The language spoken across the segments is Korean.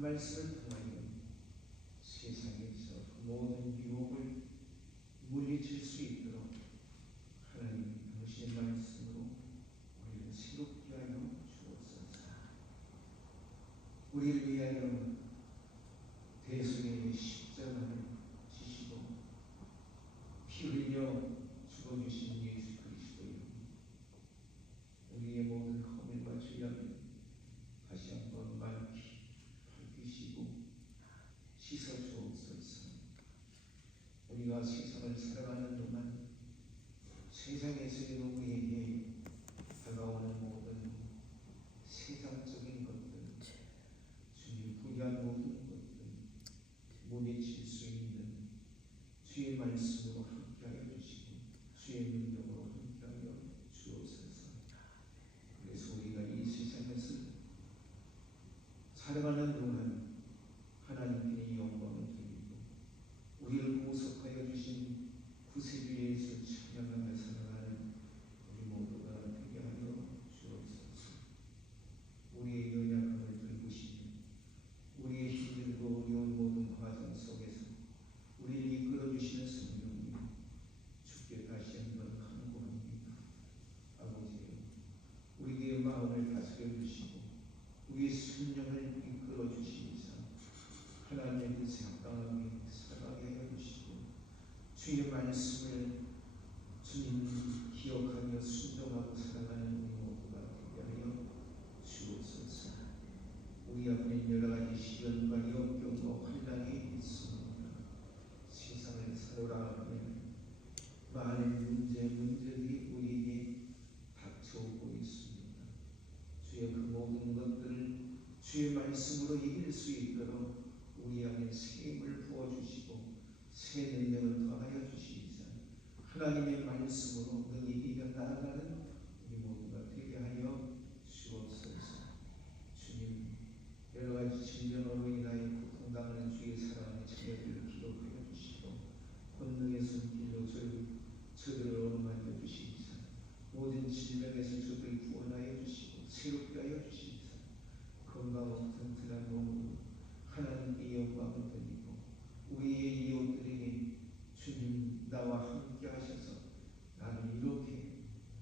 말씀을 통하여 세상에서 그 모든 유혹을 물리칠 수 있도록 하나님 당신의 말씀으로 우리를 새롭게 하여 주옵소서. 우리를 위하여 대속의 십자가를 지시고 피 흘려 죽어주신 예수 그리스도여, 우리의 모든 허물과 죄악을 다시 한번 밝히시고 씻어주옵소서. 우리가 세상을 살아가는 동안 세상에서의 우리에게 다가오는 모든 세상적인 것들, 주님 부여한 모든 것들 물리칠 수 있는 주의 말씀으로 함께하여 주시고 주의 능력으로 함께하여 주옵소서. 그래서 우리가 이 세상에서 살아가는 동안 하나님께 영광을 드리고 우리를 구속하여 주신 구세주 예수 찬양하며 살아가는 우리 모두가 되게 하여 주옵소서. 우리의 연약함을 돌보시며 우리의 힘들고 어려운 모든 과정 속에서 우리를 이끌어 주시는 성령님, 주께 다시 한번 간구합니다. 아버지여, 우리의 마음을 다스려 주시고 우리의 심령을 이끌어 주시면서 하나님의 뜻에 합당하게 살아가게 하여 주시고 주의 말씀을 주님 기억하며 순종하고 살아가는 우리 모두가 되게 하여 주옵소서. 우리 앞에 여러 가지 시련과 역경과 환난이 있습니다. 세상을 살아가면 많은 문제들이 우리에게 닥쳐오고 있습니다. 주의 그 모든 것들을 주의 말씀으로 이길 수 있도록 우리 안에 새 힘을 부어주시고 새 능력을 더하여 주시기자 하나님의 말씀으로 능히 이겨 나아가는 우리 모두가 되게 하여 주옵소서. 주님, 여러 가지 질병으로 인하여 고통당하는 주의 사랑의 자녀들을 기록하여 주시고 권능의 손길로 저들을 어루만져 주시기자 모든 질병에서 저들을 구원하여 주시고 새롭게 하여 주시기자 건강하고 튼튼한 몸으로 하나님께 영광을 드리고 우리의 이웃들에게 주님 나와 함께 하셔서 나를 이렇게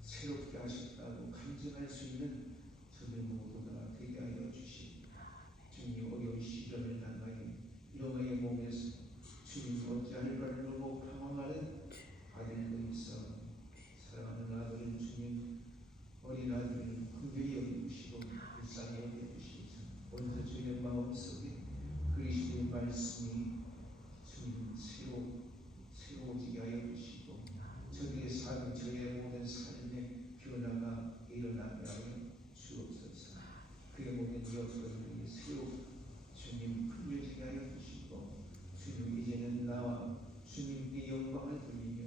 새롭게 하셨다고 간증할 수 있는 저들 모두가 되게 하여 주시고 주님 어려운 시련을 당하여 영의 몸에서 주님 어찌할 바를 모르고 방황하는 아들도 있어 사랑하는 아들은 주님 어린 아들을 긍휼히 여기시고 불쌍히 여겨주시자 먼저 주의 마음속에 그리스도의 말씀이 주님 새로워지게 하여 주시고 저의 삶, 저의 모든 삶의 변화가 일어나게 하여 주옵소서. 그의 모든 여건들이 주님 풀려지게 하여 주시고 주님 이제는 나와 주님께 영광을 돌리며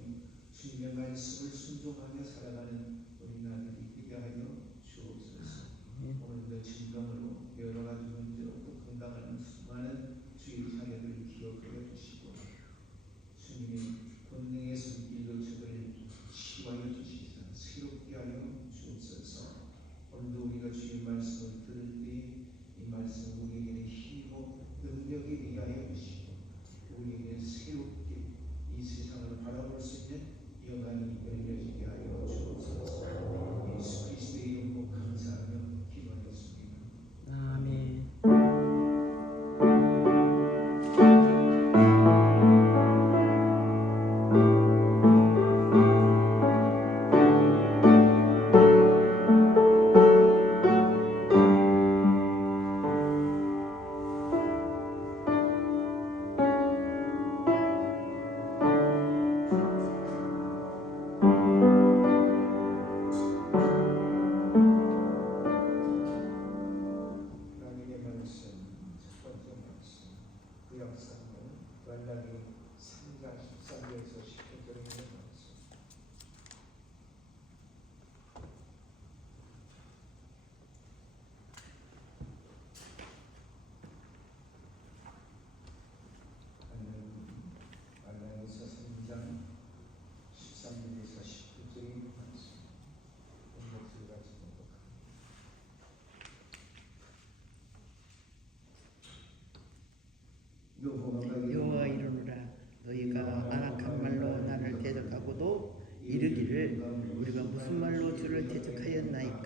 주님의 말씀을 순종하며 살아가는 우리 나들이 되게 하여 주옵소서. 오늘도 질병으로 여러 가지 문제로 고통당하는 수많은 주의 자녀들을 기억하여 주시고 주님의 권능의 손길로 저들을 치유하여 주시사 새롭게 하여 주옵소서. 오늘도 우리가 주의 말씀을 들을 때에 이 말씀 우리에게 힘이고 능력이 되게 하여 주시고 우리에게 새롭게 이 세상을 바라볼 수 있는 영안이 열려지게 하여 주옵소서. 예수 그리스도의 이름으로 감사하며 기도하였습니다. 아멘.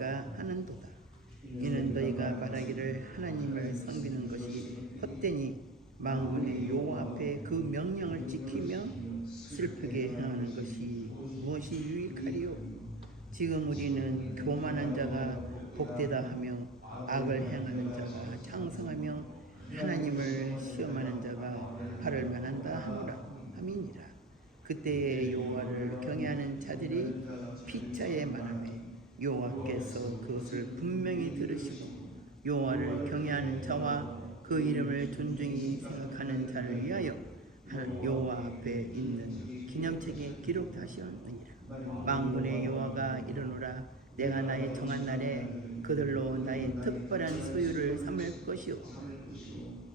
있을까 하는도다. 이는 너희가 말하기를 하나님을 섬기는 것이 헛되니 만군의 여호와 앞에 그 명령을 지키며 슬프게 행하는 것이 무엇이 유익하리요? 지금 우리는 교만한 자가 복되다 하며 악을 행하는 자가 장성하며 하나님을 시험하는 자가 화를 면한다 하노라 함이니라. 그때에 여호와를 경외하는 자들이 피차에 말하매 여호와께서 그것을 분명히 들으시고 여호와를 경외하는 자와 그 이름을 존중히 생각하는 자를 위하여 여호와 앞에 있는 기념책에 기록하시었느니라. 만군의 여호와가 이르노라. 내가 나의 정한 날에 그들로 나의 특별한 소유를 삼을 것이요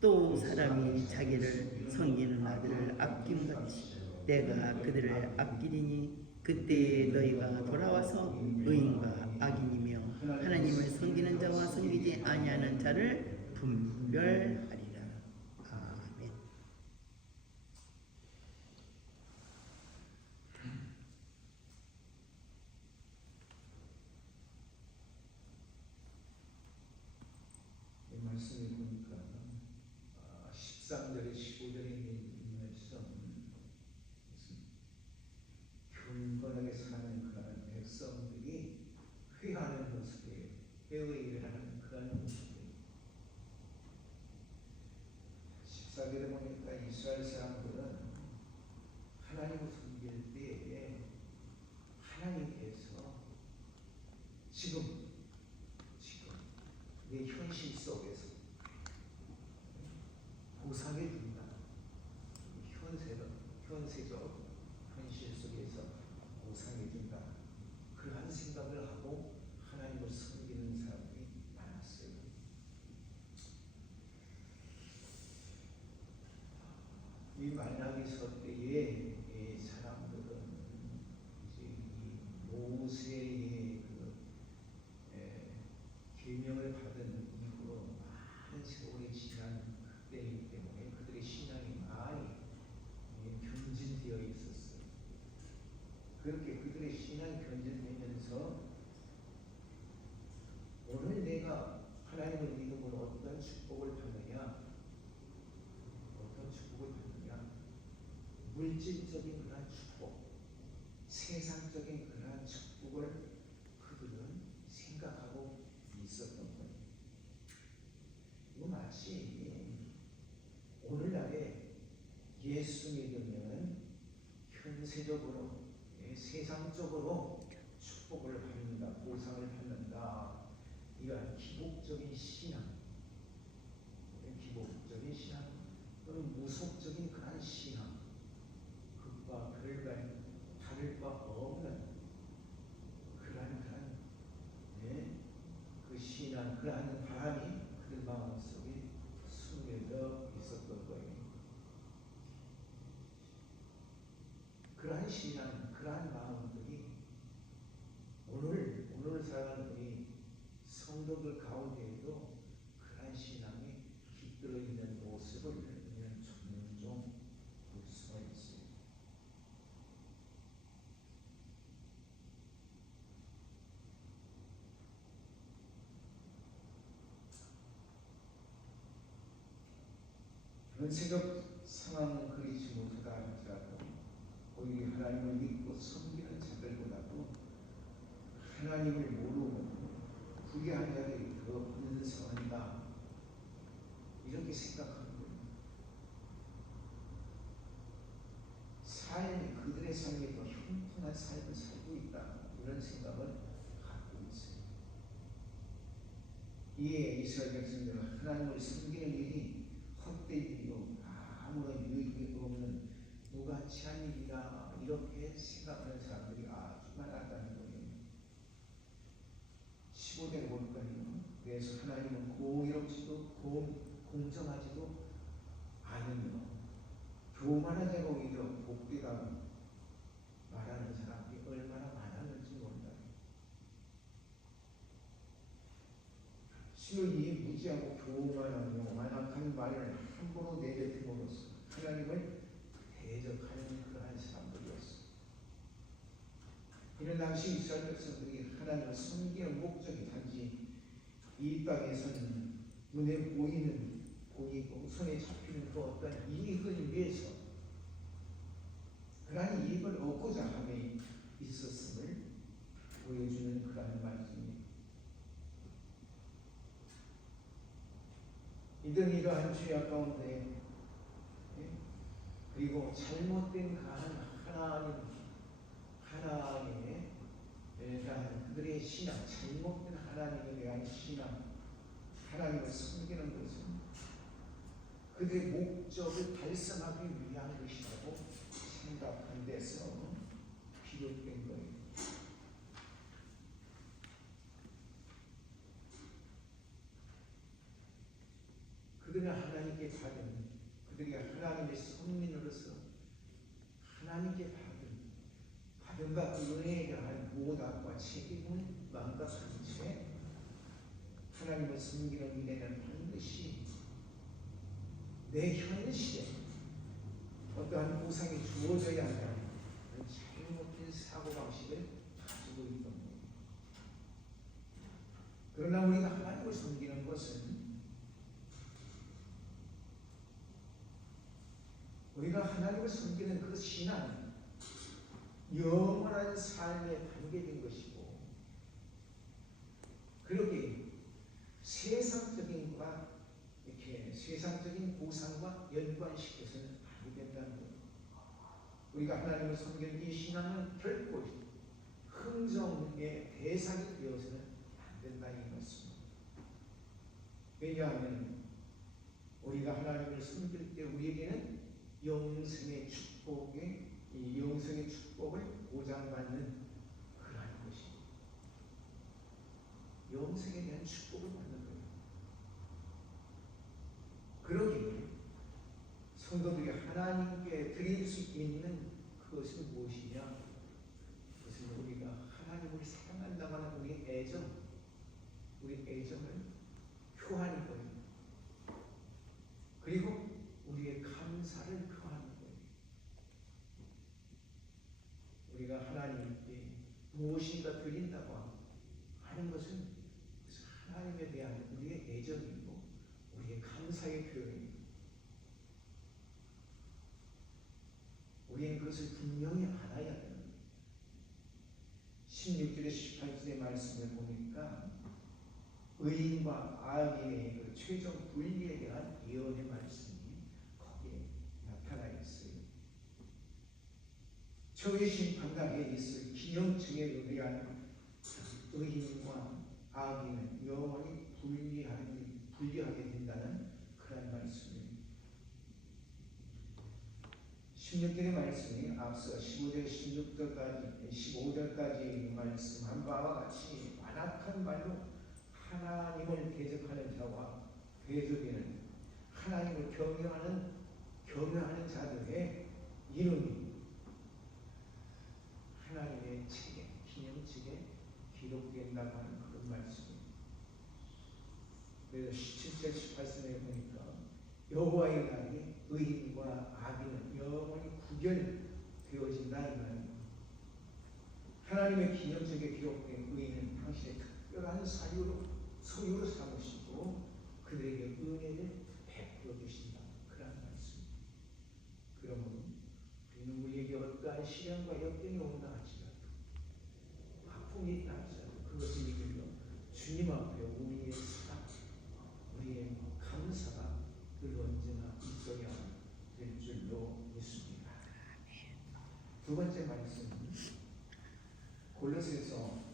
또 사람이 자기를 섬기는 아들을 아낌같이 내가 그들을 아끼리니 그때에 너희가 돌아와서 의인과 악인이며 하나님을 섬기는 자와 섬기지 아니하는 자를 분별하리라. 아멘. 이 말씀을 보니까 13절에 15절에 있는 이 말씀, 경건하게 사는 그런 백성들이 회하는 모습에 회의를 하는 그런 모습에 14절에 보니까 이스라엘 사람들은 하나님을 섬길 때에 하나님께서 지금 내 현실 속에서 보상해 준다. 현세적 현실 속에서 보상해 준다. 그러한 생각을 하고 하나님을 섬기는 사람들이 많았어요. 이 만나기서 때에 이 사람들은 이제 이 모세의 계명을 받은 이후로 많은 세월이 지난 때이기 때문에 그들의 신앙이 많이 견진되어 있었어요. 그렇게 그들의 신앙이 견진되면서 오늘 내가 하나님을 믿음으로 어떤 축복을 받느냐, 물질적인 그런 축복, 세상적인 그런 축복을 그들은 생각하고 있었던 거예요. 이거 마치 오늘날에 예수 믿으면 현세적으로 세상적으로 축복을 받는다, 보상을 받는다. 이러한 기복적인 신앙, 또는 무속적인 그런 신앙, 극과 별과 다를 바 없는 그러한 그 신앙, 그러한 바람이 그들 마음속에 숨겨져 있었던 거예요. 그러한 신앙, 그러한 마음들이 오늘 살아가는 우리 성도들 가운데에도 그러한 신앙이 깃들어 있는 모습을 우리는 종종 볼 수가 있어요. 현세적 상황은 그리지 못하다 할지라도 오히려 하나님을 믿고 섬기는 자들보다도 하나님을 모르고 불의한 자들이 더 번성한다, 이렇게 생각하는 거예요. 그들의 삶이 더 형통한 삶을 살고 있다, 이런 생각을 갖고 있어요. 이에 이스라엘 백성들은 하나님을 섬기는 일이 헛된 일이요 아무런 유익이 없는 무가치한 일이다, 이렇게 생각하는 사람들이 아주 많았다는 거예요. 15절에 볼까요? 그래서 하나님은 공의롭지도 공정하지도 않으며 교만한 자가 오히려 복되다 말하는 사람이 얼마나 많았는지 모른다. 수요이 무지하고 교만하며 완악한 말을 함부로 내뱉음으로써 하나님을 대적하는 그러한 사람들이었어. 이런 당시 이스라엘 백성들이 하나님을 섬기는 목적이 단지 이 땅에서는 눈에 보이는 복이고 손에 잡히는 그 어떤 이익을 위해서 그러한 이익을 얻고자 함에 있었음을 보여주는 그러한 말씀입니다. 이들은 이러한 죄악 가운데 그리고 잘못된 하나님의 대한 그들의 신앙, 잘못된 하나님에 대한 신앙, 하나님을 섬기는 것은 그들의 목적을 달성하기 위한 것이라고 생각한 데서 비롯된 거예요. 그들은 하나님께 받은, 그들이 하나님의 선민으로서 하나님께 받은 바 그 은혜에 대한 모답과 책임을 망각한 채 하나님을 섬기는 일에는 반드시 내 현 시에 어떠한 보상이 주어져야 한다는 잘못된 사고방식을 가지고 있던 거예요. 그러나 우리가 하나님을 섬기는 것은 우리가 하나님을 섬기는 그 신앙은 영원한 삶에 관계된 것이고 그렇게 세상적인 보상과 연관시켜서는 안 된다는 거예요. 우리가 하나님을 섬기는 이 신앙은 결코 흥정의 대상이 되어서는 안 된다는 것입니다. 왜냐하면 우리가 하나님을 섬길 때 우리에게는 영생의 축복을 보장받는 그러한 것입니다. 영생에 대한 축복을 받는 거예요. 그러기에 성도들이 하나님께 드릴 수 있는 그것은 무엇이냐? 그것은 우리가 하나님을 사랑한다고 하는 우리 애정을 표하는 거예요. 그리고 우리의 감사를 표하는 거예요. 우리가 하나님께 무엇인가 드린다고 하는 것은 하나님에 대한 우리의 애정이고 우리의 감사의 표현입니다. 우리는 그것을 분명히 알아야 합니다. 16절에 18절의 말씀을 보니까 의인과 악인의 그 최종 분리에 대한 예언의 말씀이 거기에 나타나 있어요. 저의 심판당에 있을 기념층에 의한 의인과 악인은 영원히 분리하게 된다는 그런 말씀입니다. 16절의 말씀이 앞서 15절까지 말씀한 바와 같이 완악한 말로 하나님을 대적하는 자와 대적에는 하나님을 경외하는 자들의 이름이 하나님의 책에, 기념책에 기록된다고 하는 그런 말씀입니다. 그래서 17절 18절에 보니까 여호와의 날이 의인과 악인은 영원히 구별되어진다 이 말입니다. 하나님의 기념책에 기록된 의인은 당신의 특별한 소유로 삼으시고 그들에게 은혜를 베풀어 주신다. 그런 말씀입니다. 그러므로 우리는 우리에게 어떠한 시련과 역경이 온다 할지라도 아픔이 있다 할지라도 그것을 이기며 주님 앞에 우리의 사랑, 우리의 감사가 늘 언제나 있어야 될 줄로 믿습니다. 두 번째 말씀은 골로새서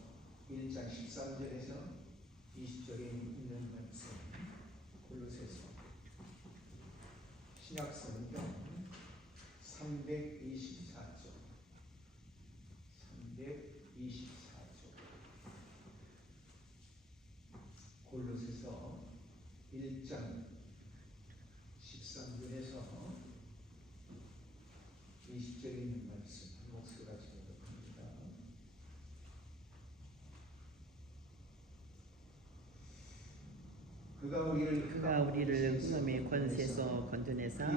1장 13절에서 20절에 있는 말씀. 골로새서 신약성경 324쪽 골로새서 1장 13절에서 20절에 있는 말씀 한 목소리 가지고 읽습니다. 그가 우리를 흑암의 권세에서 건져내사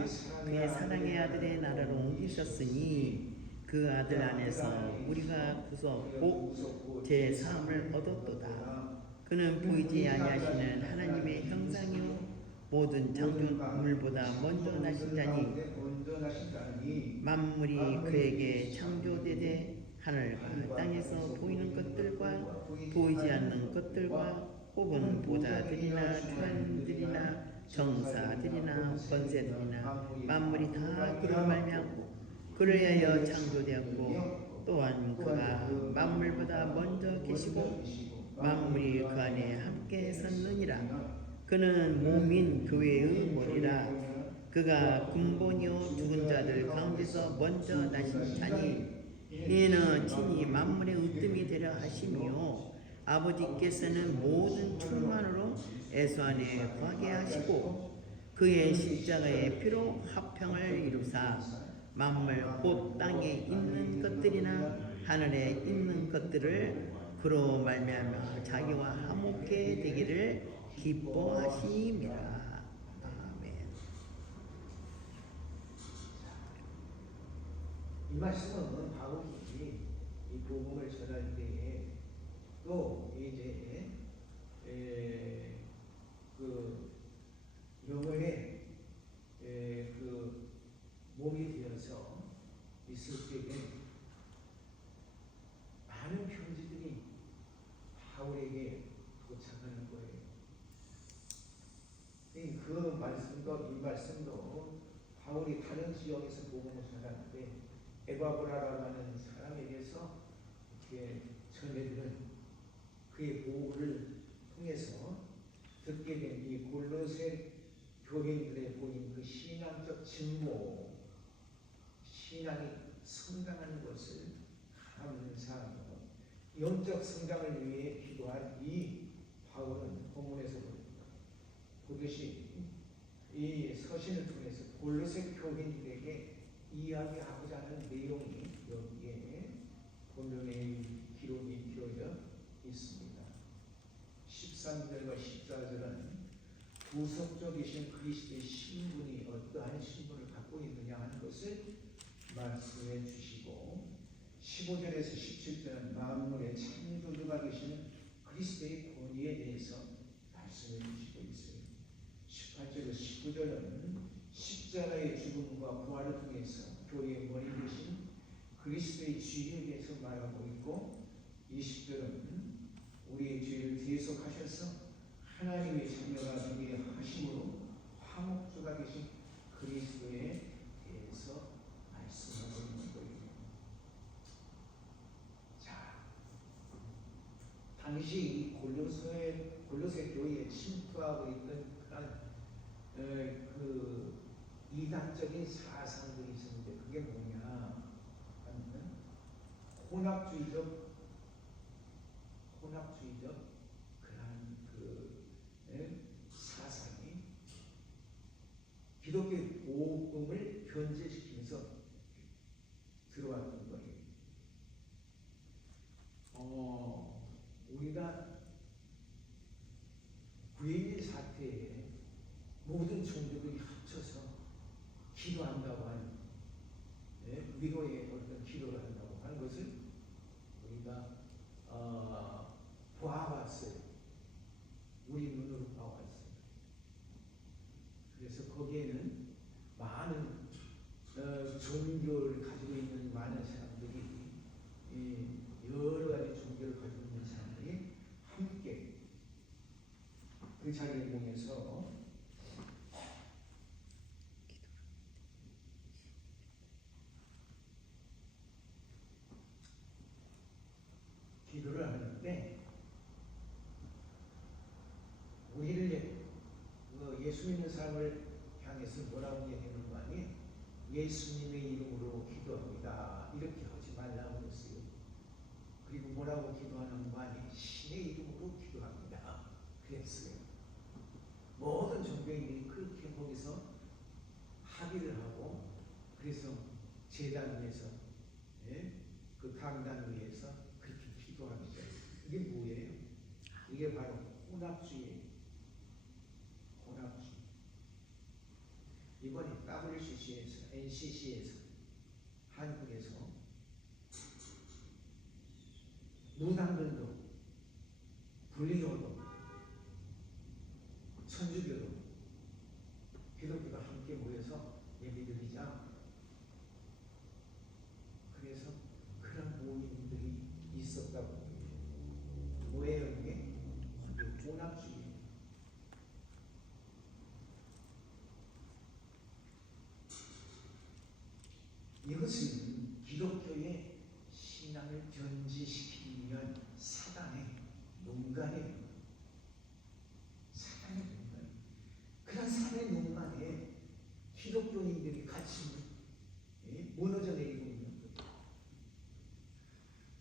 그의 사랑의 아들의 나라로 옮기셨으니 그 아들 안에서 우리가 구속 제 사함을 얻었도다. 그는 보이지 아니하시는 하나님의 형상이요 모든 창조물보다 먼저 나신 자니 만물이 그에게 창조되되 하늘과 땅에서 보이는 것들과 보이지 않는 것들과 혹은 보좌들이나 주관들이나 정사들이나 권세들이나 만물이 다 그로 말미암고 그를 위하여 창조되었고 또한 그가 만물보다 먼저 계시고 만물이 그 안에 함께 섰느니라. 그는 몸인 교회의 머리라. 그가 근본이요 죽은 자들 가운데서 먼저 나신 자니 이는 친히 만물의 으뜸이 되려 하심이요 아버지께서는 모든 충만으로 예수 안에 거하게 하시고 그의 십자가의 피로 화평을 이루사 만물 곧 땅에 있는 것들이나 하늘에 있는 것들을 그로 말미암아 자기와 화목해 되기를 기뻐하심이라. 아멘. 이 말씀은 바울이 이 복음을 전할 때에 또 이제 그 영혼의 그 몸이 되어서 있을 때에 많은 편지들이 바울에게 도착하는 거예요. 그 말씀도 이 말씀도 바울이 다른 지역에서 복음을 전하는데 에바브라라고 하는 사람에게서 이렇게 전해들은 그의 보고를 통해서 듣게 된 이 골로새 교인들의 보인 그 신앙적 증모, 신앙이 성장하는 것을 감사하며 영적 성장을 위해 기도한 이 바울은 본문에서 봅니다. 그것이 이 서신을 통해서 골로새 교인들에게 이야기하고자 하는 내용이 여기에 본문의 기록이 되어져 있습니다. 13절과 14절은 구속적이신 그리스도의 신분이 어떠한 신분을 갖고 있느냐 하는 것을 말씀해 주시고 15절에서 17절은 만물의 창조주가 계시는 그리스도의 권위에 대해서 말씀해 주시고 있어요. 18절에서 19절은 십자가의 죽음과 부활을 통해서 교회의 머리 되신 그리스도의 죄에 대해서 말하고 있고 20절은 우리의 죄를 대속하셔서 하나님의 자녀가 되게 하심으로 화목주가 되신 그리스도에 대해서 말씀하고 있는 거예요. 자, 당시 이 골로새 교회에 침투하고 있던 그 이단적인 사상들이 있었는데 그게 뭐냐 하면 혼합주의적 그런 그 사상이 기독교의 복음을 변질시키면서 들어왔던 거예요. 우리가 구일일 사태에 모든 종교들이 합쳐서 기도한다고 하는 위로의 어떤 기도를 한다고 하는 것을 우리가 보아왔어요. 우리 눈으로 봐왔어요. 그래서 거기에는 많은 종교를 가지고 있는 많은 사람들이 여러 가지 종교를 가지고 있는 사람들이 함께 그 자리에 모여서 기도를 하는데 우리를 예수 믿는 사람을 향해서 뭐라고 얘기하는 거 아니에요? 예수님의 이름으로 기도합니다. 이렇게 하지 말라고 했어요. 그리고 뭐라고 기도하는 거 아니에요? 신의 이름으로 기도합니다. 그랬어요. 모든 종교인들이 그렇게 거기서 합의를 하고 그래서 제단 위에서 그 강단 위에서 그렇게 기도합니다. 이게 뭐예요? 이게 바로 혼합주의예요. 혼합주의. 이번에 WCC에서 NCC에서 한국에서 무당들도 불리교도 천주교도 기독교도 함께 모여서 예배드리자. 그래서 그런 모임들이 있었다고. 뭐예요 이게? 혼합주의. 이것은 기독교의 신앙을 변질시키기 위한 사단의 농간이에요. 사단의 농간. 그런 사단의 농간에 기독교인들이 같이 무너져 내리고 있는 거예요.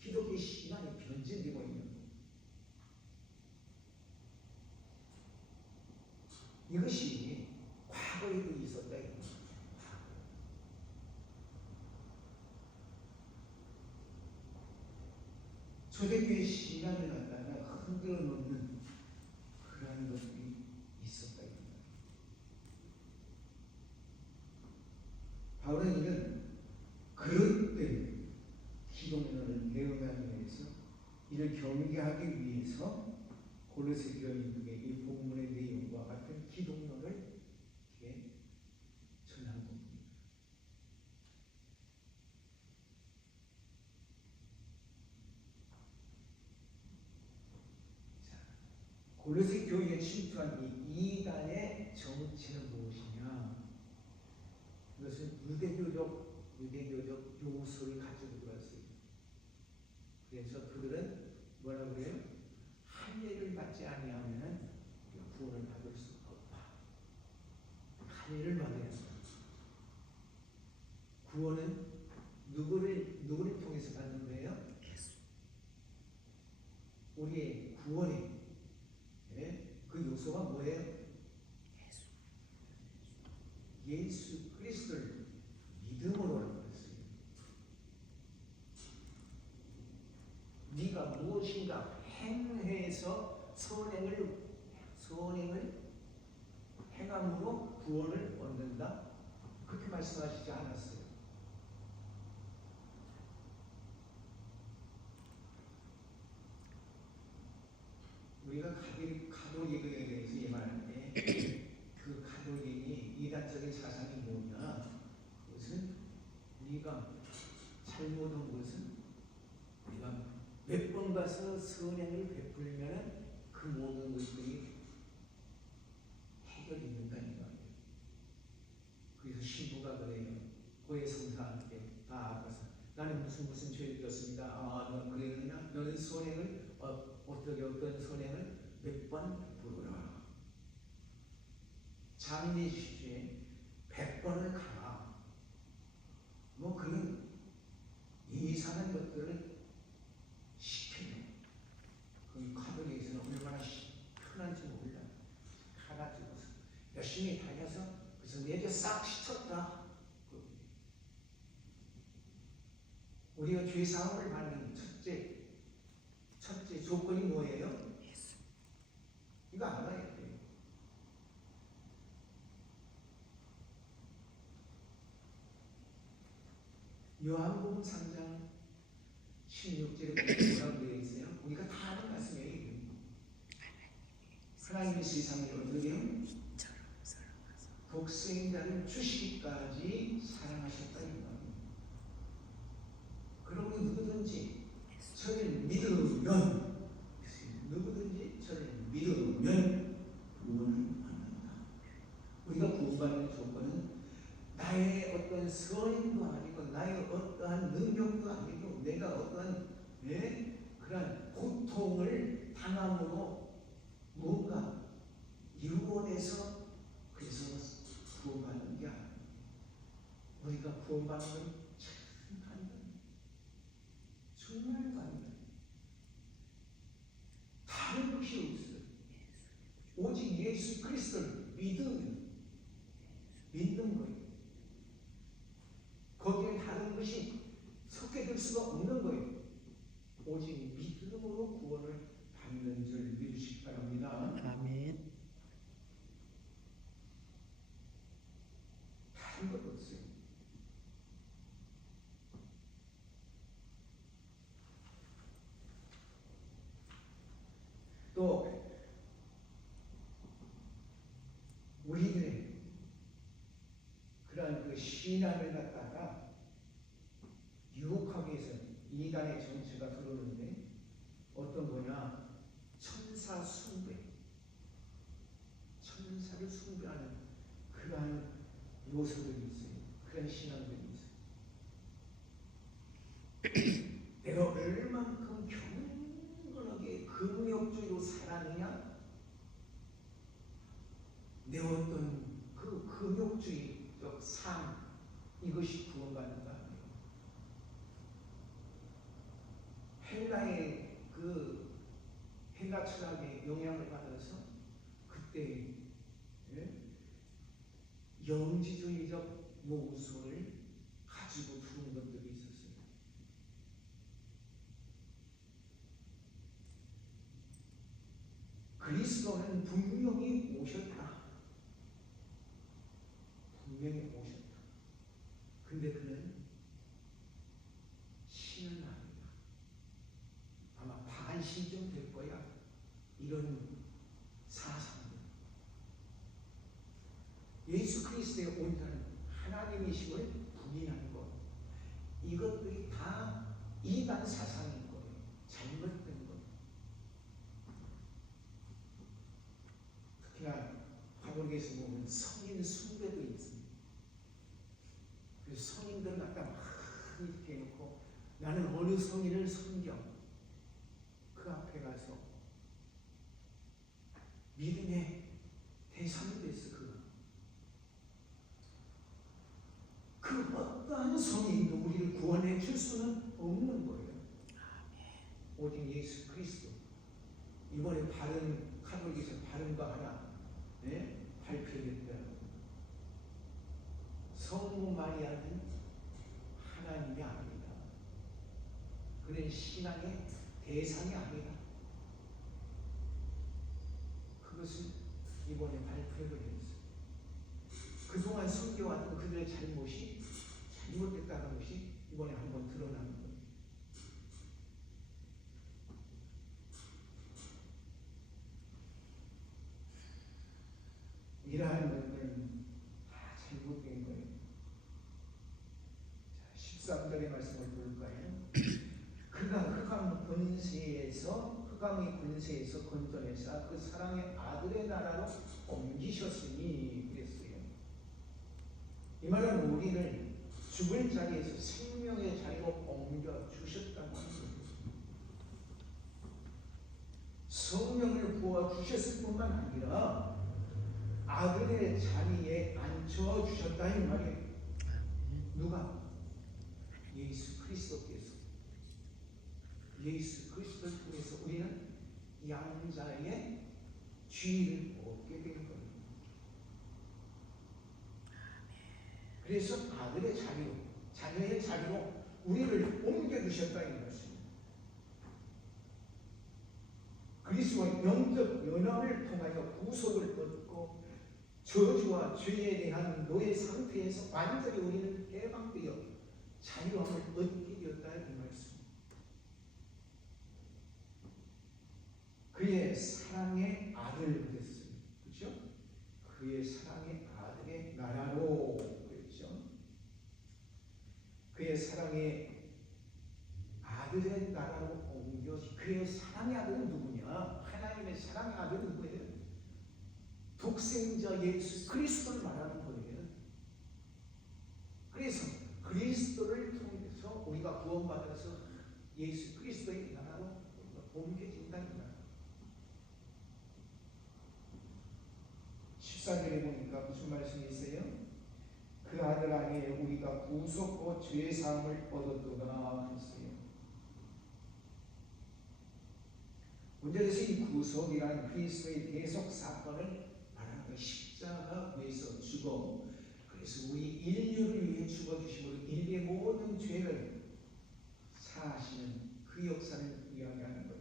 기독교의 신앙이 변질되고 있는 거예요. 이것이 과거에도 있었다. 초대교회 신앙을 갖다가 흔들어 놓는 그러한 것들이 있었다. 바울은 이는 그럴 때 기독론을 대응하기 위해서 이를 경계하기 위해서 골로새 교인들에게 이 본문의 내용과 같은 기독론을 전한 겁니다. 골로새 교회에 침투한 이 이단의 정체는 무엇이냐? 이것은 유대교적 요소를 가지고 들어왔어요. 그래서 그들은 뭐라고 그래요? 할례를 받지 아니하면 구원을 받을 수가 없다. 할례를 받아야 한다. 구원은 누구를 통해서 받는 거예요? 우리의 구원의 그 요소가 뭐예요? 예수 그리스도를 믿음으로 하는 것이에요. 네가 무엇인가 행해서 선행을 행함으로 구원을 얻는다. 그렇게 말씀하시지 않았어요. 우리가 가톨릭에 대해서 얘기할 때 그 가톨릭이 이단적인 사상이 뭐냐? 그것은 네가 잘못한 것은 네가 몇 번 가서 선행을 베풀면 그 모든 것들이 해결이 된다는 거예요. 그래서 신부가 그래요. 고해성사한테 다 알아서 나는 무슨 죄를 졌습니다. 너 그랬느냐? 너는 선행을 어떤 선행을 몇 번 베풀어라. 장례식에 100번을 가라. 뭐 그런 이상한 것들을 시켜요. 그 카톨릭에서는 얼마나 편한지 몰라. 가가지고서 열심히 다녀서 그래서 내게 싹 시쳤다. 우리가 죄 사함을 받는 첫째 조건이 뭐예요? 이거 알아야 돼요. 요한복음 3장 16절에 뭐라고 되어 있어요? 우리가 다 아는 말씀이에요. 하나님이 세상을 어떻게 해요? 독생자를 주시기까지 사랑하셨다. 그러므로 누구든지 저를 믿으면 구원을 받는다. 우리가 구원받는 조건은 나의 어떤 선행도 아니고 나의 어떠한 능력도 아니고 내가 어떠한 그런 고통을 당함으로 뭔가 이루어내서 그래서 구원받는 게 아니에요. 우리가 구원받는 건 참 간단해요. 정말 간단해요. 다른 것이 없어요. 오직 예수 그리스도를 믿는 거예요. 거기에 다른 것이 섞여들 수가 없는 거예요. 오직 믿음으로 구원을 받는 줄 믿으시기 바랍니다. 아멘. 다른 것 없어요. 신앙을 갖다가 유혹하기 위해서 이단의 정체가 들어오는데 어떤 거냐? 천사 숭배, 천사를 숭배하는 그러한 요소들이 있어요. 그런 신앙들이 있어요. 내가 얼만큼 경건하게 금욕주의로 살았느냐? 내 어떤 그 금욕주의적 삶, 이것이 구원받는가 하네요. 헬라의 그 헬라 철학의 영향을 받아서 그때 영지주의적 모순을 가지고 두는 것들이 있었어요. 그리스도는 분명히 오셨다. 분명히 오셨다. 근데 그는 신은 아니다. 아마 반신좀 될 거야. 이런 사상들. 예수 그리스도의 온전한 하나님이심을 부인하는 것. 이것들이 다 이단 사상인 거예요. 잘못된 것. 특히나 가톨릭에서 보면 성인 숭배도 있습니다. 그래서 성인들 갖다 막 이렇게 해놓고 나는 어느 성인을 섬겨. 그 앞에 가서 믿음의 대상이 됐어. 그 어떠한 성인도 우리를 구원해 줄 수는 없는 거예요. 오직 예수 그리스도. 이번에 바른 카톨릭에서 바른 거 하나 발표됐더라고요. 성모 마리아는 하나님이 아니다. 그는 신앙의 대상이 아니다. 그것을 이번에 발표를 했어요. 그동안 섬겨왔던 그들의 잘못이 잘못됐다는 것이 이번에 한번 드러나는 거예요. 이러한 것들은 다 잘못된 거예요. 자, 13절의 말씀을 볼까요? 그가 흑암의 권세에서 건져내사 그 사랑의 아들의 나라로 옮기셨으니 그랬어요. 이 말은 우리를 죽을 자리에서 생명의 자리로 옮겨 주셨다는 거예요. 성령을 부어 주셨을 뿐만 아니라 아들의 자리에 앉혀 주셨다 이 말이에요. 누가? 예수 그리스도께서. 예수 그리스도를 통해서 우리는 양자의 지위를 얻게 된 거예요. 그래서 아들의 자리로, 자녀의 자리로 우리를 옮겨주셨다 이 말씀입니다. 그리스도와 영적 연합을 통하여 구속을 얻고 저주와 죄에 대한 노예 상태에서 완전히 우리는 해방되어 자유함을 얻게 되었다 이 말씀. 그의 사랑의 아들 그랬어요. 그렇죠? 그의 사랑의 아들의 나라로 그랬죠. 그의 사랑의 아들의 나라로 옮겨. 그의 사랑의 아들은 누구냐? 하나님의 사랑의 아들은 누구예요? 독생자 예수 그리스도를 말하는 거예요. 그래서 그리스도를 통해서 우리가 구원받아서 예수 그리스도의 나라로 옮겨진다는 거예요. 14절에 보니까 무슨 말씀이 있어요? 그 아들 안에 우리가 구속과 죄의 사함을 얻었도다 했어요. 문제에서 이 구속이란 그리스도의 대속 사건을 말하는 거예요. 십자가 위에서 죽어, 그래서 우리 인류를 위해 죽어주심으로 인류의 모든 죄를 사하시는 그 역사를 이야기하는 거예요.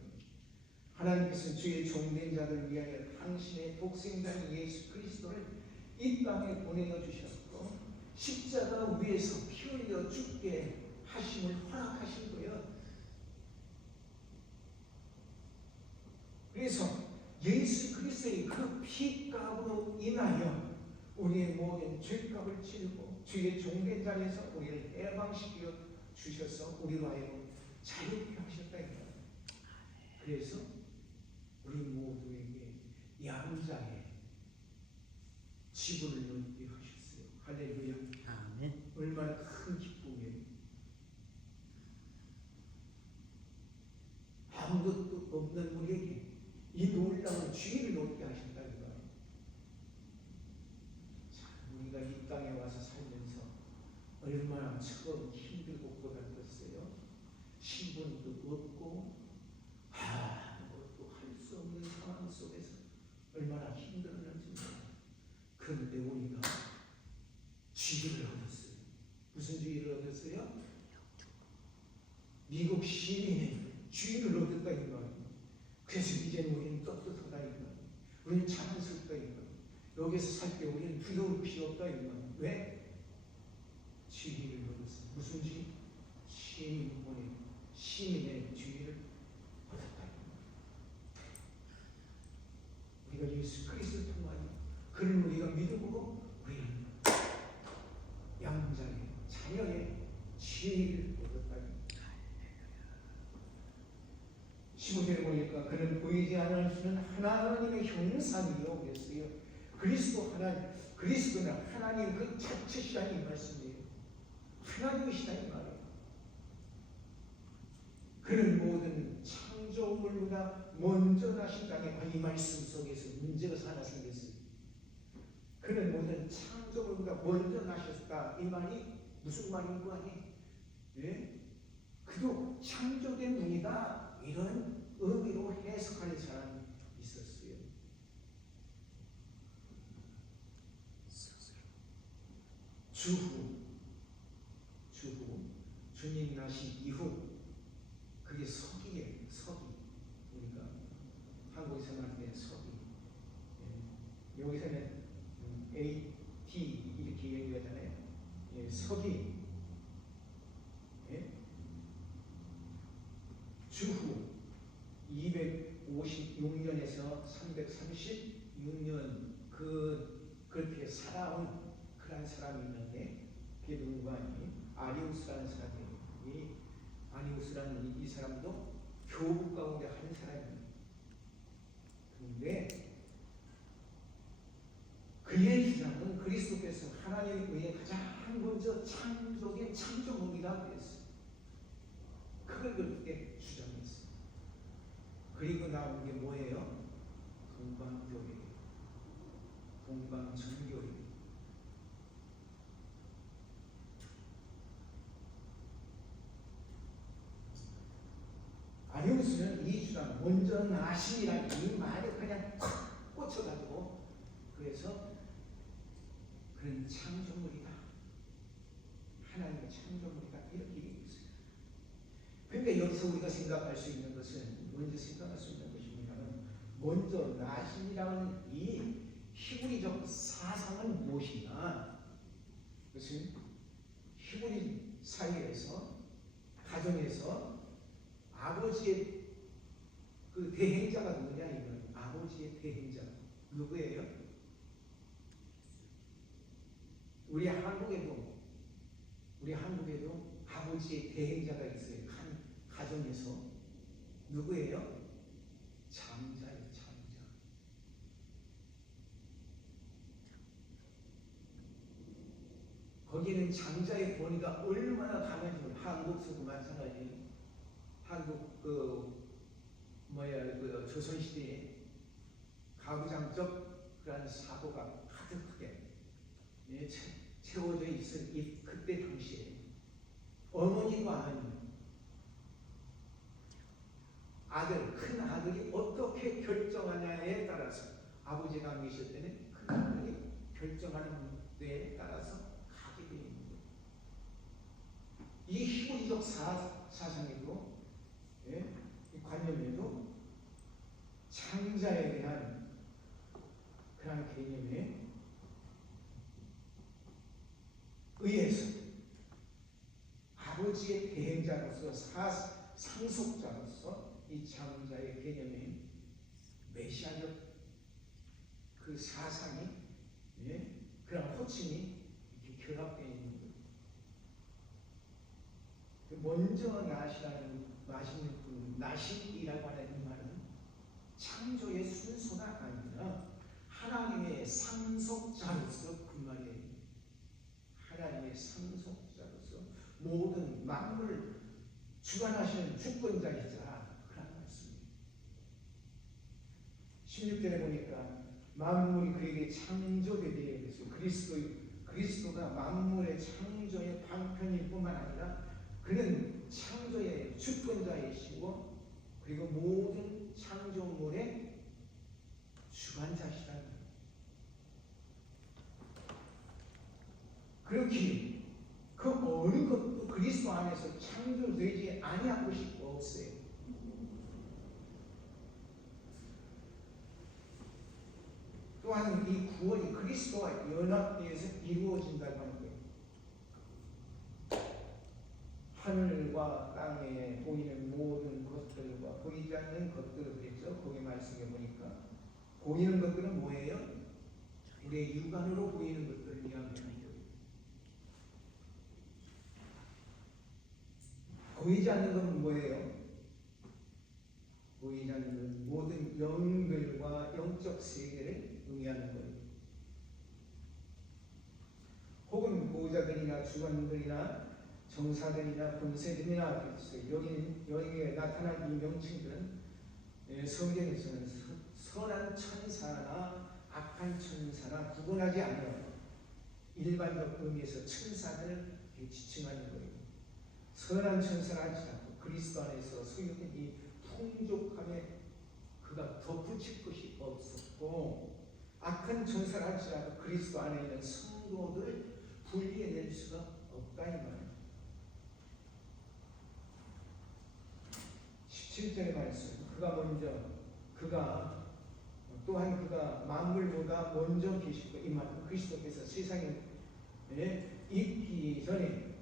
하나님께서 주의 종된 자들을 위하여 당신의 독생자인 예수 그리스도를 이 땅에 보내어 주셨고 십자가 위에서 피 흘려 죽게 하심을 허락하신 거예요. 그래서 예수 그리스도의 그 피값으로 인하여 우리의 모든 죄값을 치르고 주의 종된 자리에서 우리를 해방시켜 주셔서 우리로 하여금 자유케 하셨다 이 말이에요. 그래서 우리 모두에게 양자의 지분을 얻게 하셨어요. 할렐루야. 아멘. 얼마나 큰 기쁨이에요. 아무것도 없는 우리에게 이 놀라운 주의를 얻게 하신다 이 말이에요. 우리가 이 땅에 와서 살면서 얼마나 처음 힘들고 고달팠어요. 신분도 없고 아무것도 할 수 없는 상황 속에서 얼마나 힘들었는지 몰라요. 그런데 우리가 지위를 얻었어요. 무슨 지위를 얻었어요? 미국 시민의 지위를 얻었다 이 말이에요. 그래서 이제는 우리는 떳떳하다 이 말이에요. 우리는 자랑스럽다 이 말이에요. 여기서 살 때 우리는 두려울 필요 없다 이 말이에요. 왜? 지위를 얻었어요. 무슨 지위? 시민의 지위를 얻었다 이 말이에요. 우리가 예수 그리스도를 통하여 그를 우리가 믿음으로 우리는 양자의 자녀의 지위를 얻었다 이 말이에요. 15절에 보니까 그는 보이지 않을 수는 하나님의 형상이요 그랬어요. 그리스도는 하나님 그 자체시라는 이 말씀이에요. 하나님이시다 이 말이에요. 그는 모든 창조물보다 먼저 나신다는 이 말씀 속에서 문제가 하나 생겼어요. 그는 모든 창조물보다 먼저 나셨다. 이 말이 무슨 말인 거 아니에요? 예? 그도 창조된 분이다. 이런 의미로 해석하는 사람이 있었어요. 주후 주님 나신 이후 그게 서기예요. 서기. 우리가 한국에서 말 때 서기. 예. 여기서는 AT 이렇게 얘기하잖아요. 예. 서기. 예. 주후 256년에서 336년 그렇게 살아온 그런 사람이 있는데 그게 누구 아니에요? 아리우스라는 사람이에요. 이 아리우스라는 이 사람도 교부 가운데 한 사람이에요. 그런데 그의 주장은 그리스도께서 하나님에 의해 가장 먼저 창조의 창조물이라고 했어요. 그걸 그렇게 주장했어요. 그리고 나온 게 뭐예요? 동방교회, 동방전교회. 아리우스는 이 주장, 먼저 나시라는 이 말에 그냥 콱 꽂혀가지고 그래서 그런 창조물이다. 하나님의 창조물이다. 이렇게 얘기했어요. 그러니까 여기서 우리가 생각할 수 있는 것은 먼저 생각할 수 있는 것이 뭐냐면 먼저 나신이라는 이 히브리적 사상은 무엇이냐? 그것은 히브리 사회에서 가정에서 아버지의 그 대행자가 누구냐 이거예요. 아버지의 대행자 누구예요? 우리 한국에도 아버지의 대행자가 있어요. 한 가정에서 누구예요? 장자예요. 장자. 거기는 장자의 권위가 얼마나 강한지 한국서도 마찬가지예요. 한국 조선시대에 가부장적 그런 사고가 가득하게 채워져 있을 그때 당시에 어머니와 큰 아들이 어떻게 결정하냐에 따라서 아버지가 안 계실 때는 큰 아들이 결정하는 데에 따라서 가게 되는 거예요. 이 히브리적 사상에도 이 관념에도 창자에 대한 그런 개념에 의해서 아버지의 대행자로서 상속자로서 이 창자의 개념인 메시아적 그 사상이 그런 호칭이 이렇게 결합되어 있는 거예요. 먼저 나시는 그 나시이라고 하는 이 말은 창조의 순서가 아니라 하나님의 상속자로서 그 말이에요. 하나님의 상속자로서 모든 만물을 주관하시는 주권자이자 그런 말씀이에요. 16절에 보니까 만물이 그에게 창조되게 그래서 그리스도가 만물의 창조의 방편일 뿐만 아니라 그는 창조의 주권자이시고 그리고 모든 창조물의 주관자시다. 그렇게 그 어느 것도 그리스도 안에서 창조되지 아니한 것이 없어요. 또한 이 구원이 그리스도와 연합되어서 이루어진다고 하는 거예요. 하늘과 땅에 보이는 모든 것들과 보이지 않는 것들을 그랬죠. 거기 말씀해 보니까 보이는 것들은 뭐예요? 우리의 육안으로 보이는 것들을 이야기합니다. 보이지 않는 것은 뭐예요? 보이지 않는 것은 모든 영들과 영적 세계를 의미하는 거예요. 혹은 보호자들이나 주관들이나 정사들이나 권세들이나 여기에 나타난 이 명칭들은 성경에서는 선한 천사나 악한 천사나 구분하지 않아요. 일반적 의미에서 천사들을 지칭하는 거예요. 선한 천사라 할지라도 그리스도 안에서 소유된 이 풍족함에 그가 덧붙일 것이 없었고, 악한 천사라 할지라도 그리스도 안에 있는 성도들 분리해낼 수가 없다 이 말이에요. 17절의 말씀, 또한 그가 만물보다 먼저 계시고, 이 말은 그리스도께서 세상에 있기 전에,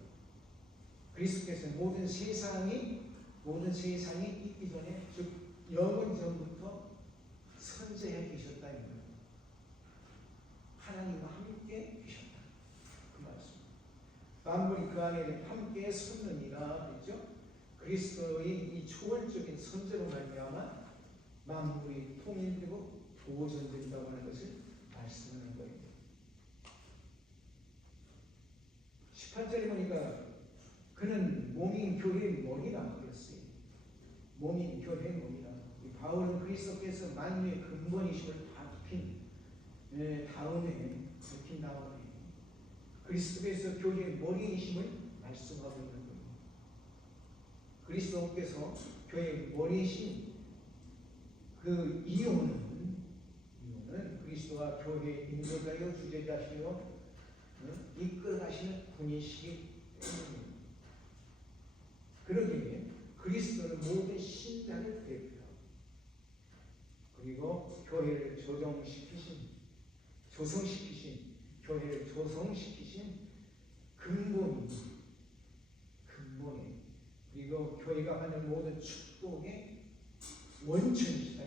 그리스도께서 모든 세상이 있기 전에, 즉 영원 전부터 선재해 계셨다 이 말이에요. 하나님과 함께 계셨다 그 말씀. 만물이 그 안에 함께 섰느니라 그랬죠. 그리스도의 이 초월적인 선재로 말미암아 만물이 통일되고 보존된다고 하는 것을 말씀하는 거예요. 18절에 보니까 그는 몸인 교회의 머리라 그랬어요. 몸인 교회의 머리라. 바울은 그리스도께서 만유의 근본이심을 밝힌 다음에 그리스도께서 교회의 머리이심을 말씀하고 있는 거예요. 그리스도께서 교회의 머리이신 그 이유는 그리스도가 교회의 인도자요 주제자시요 이끌어가시는 분이시기 때문입니다. 그러기에 그리스도는 모든 신자를 대표하고, 그리고 교회를 교회를 조성시키신 근본이, 그리고 교회가 받는 모든 축복의 원천이시다.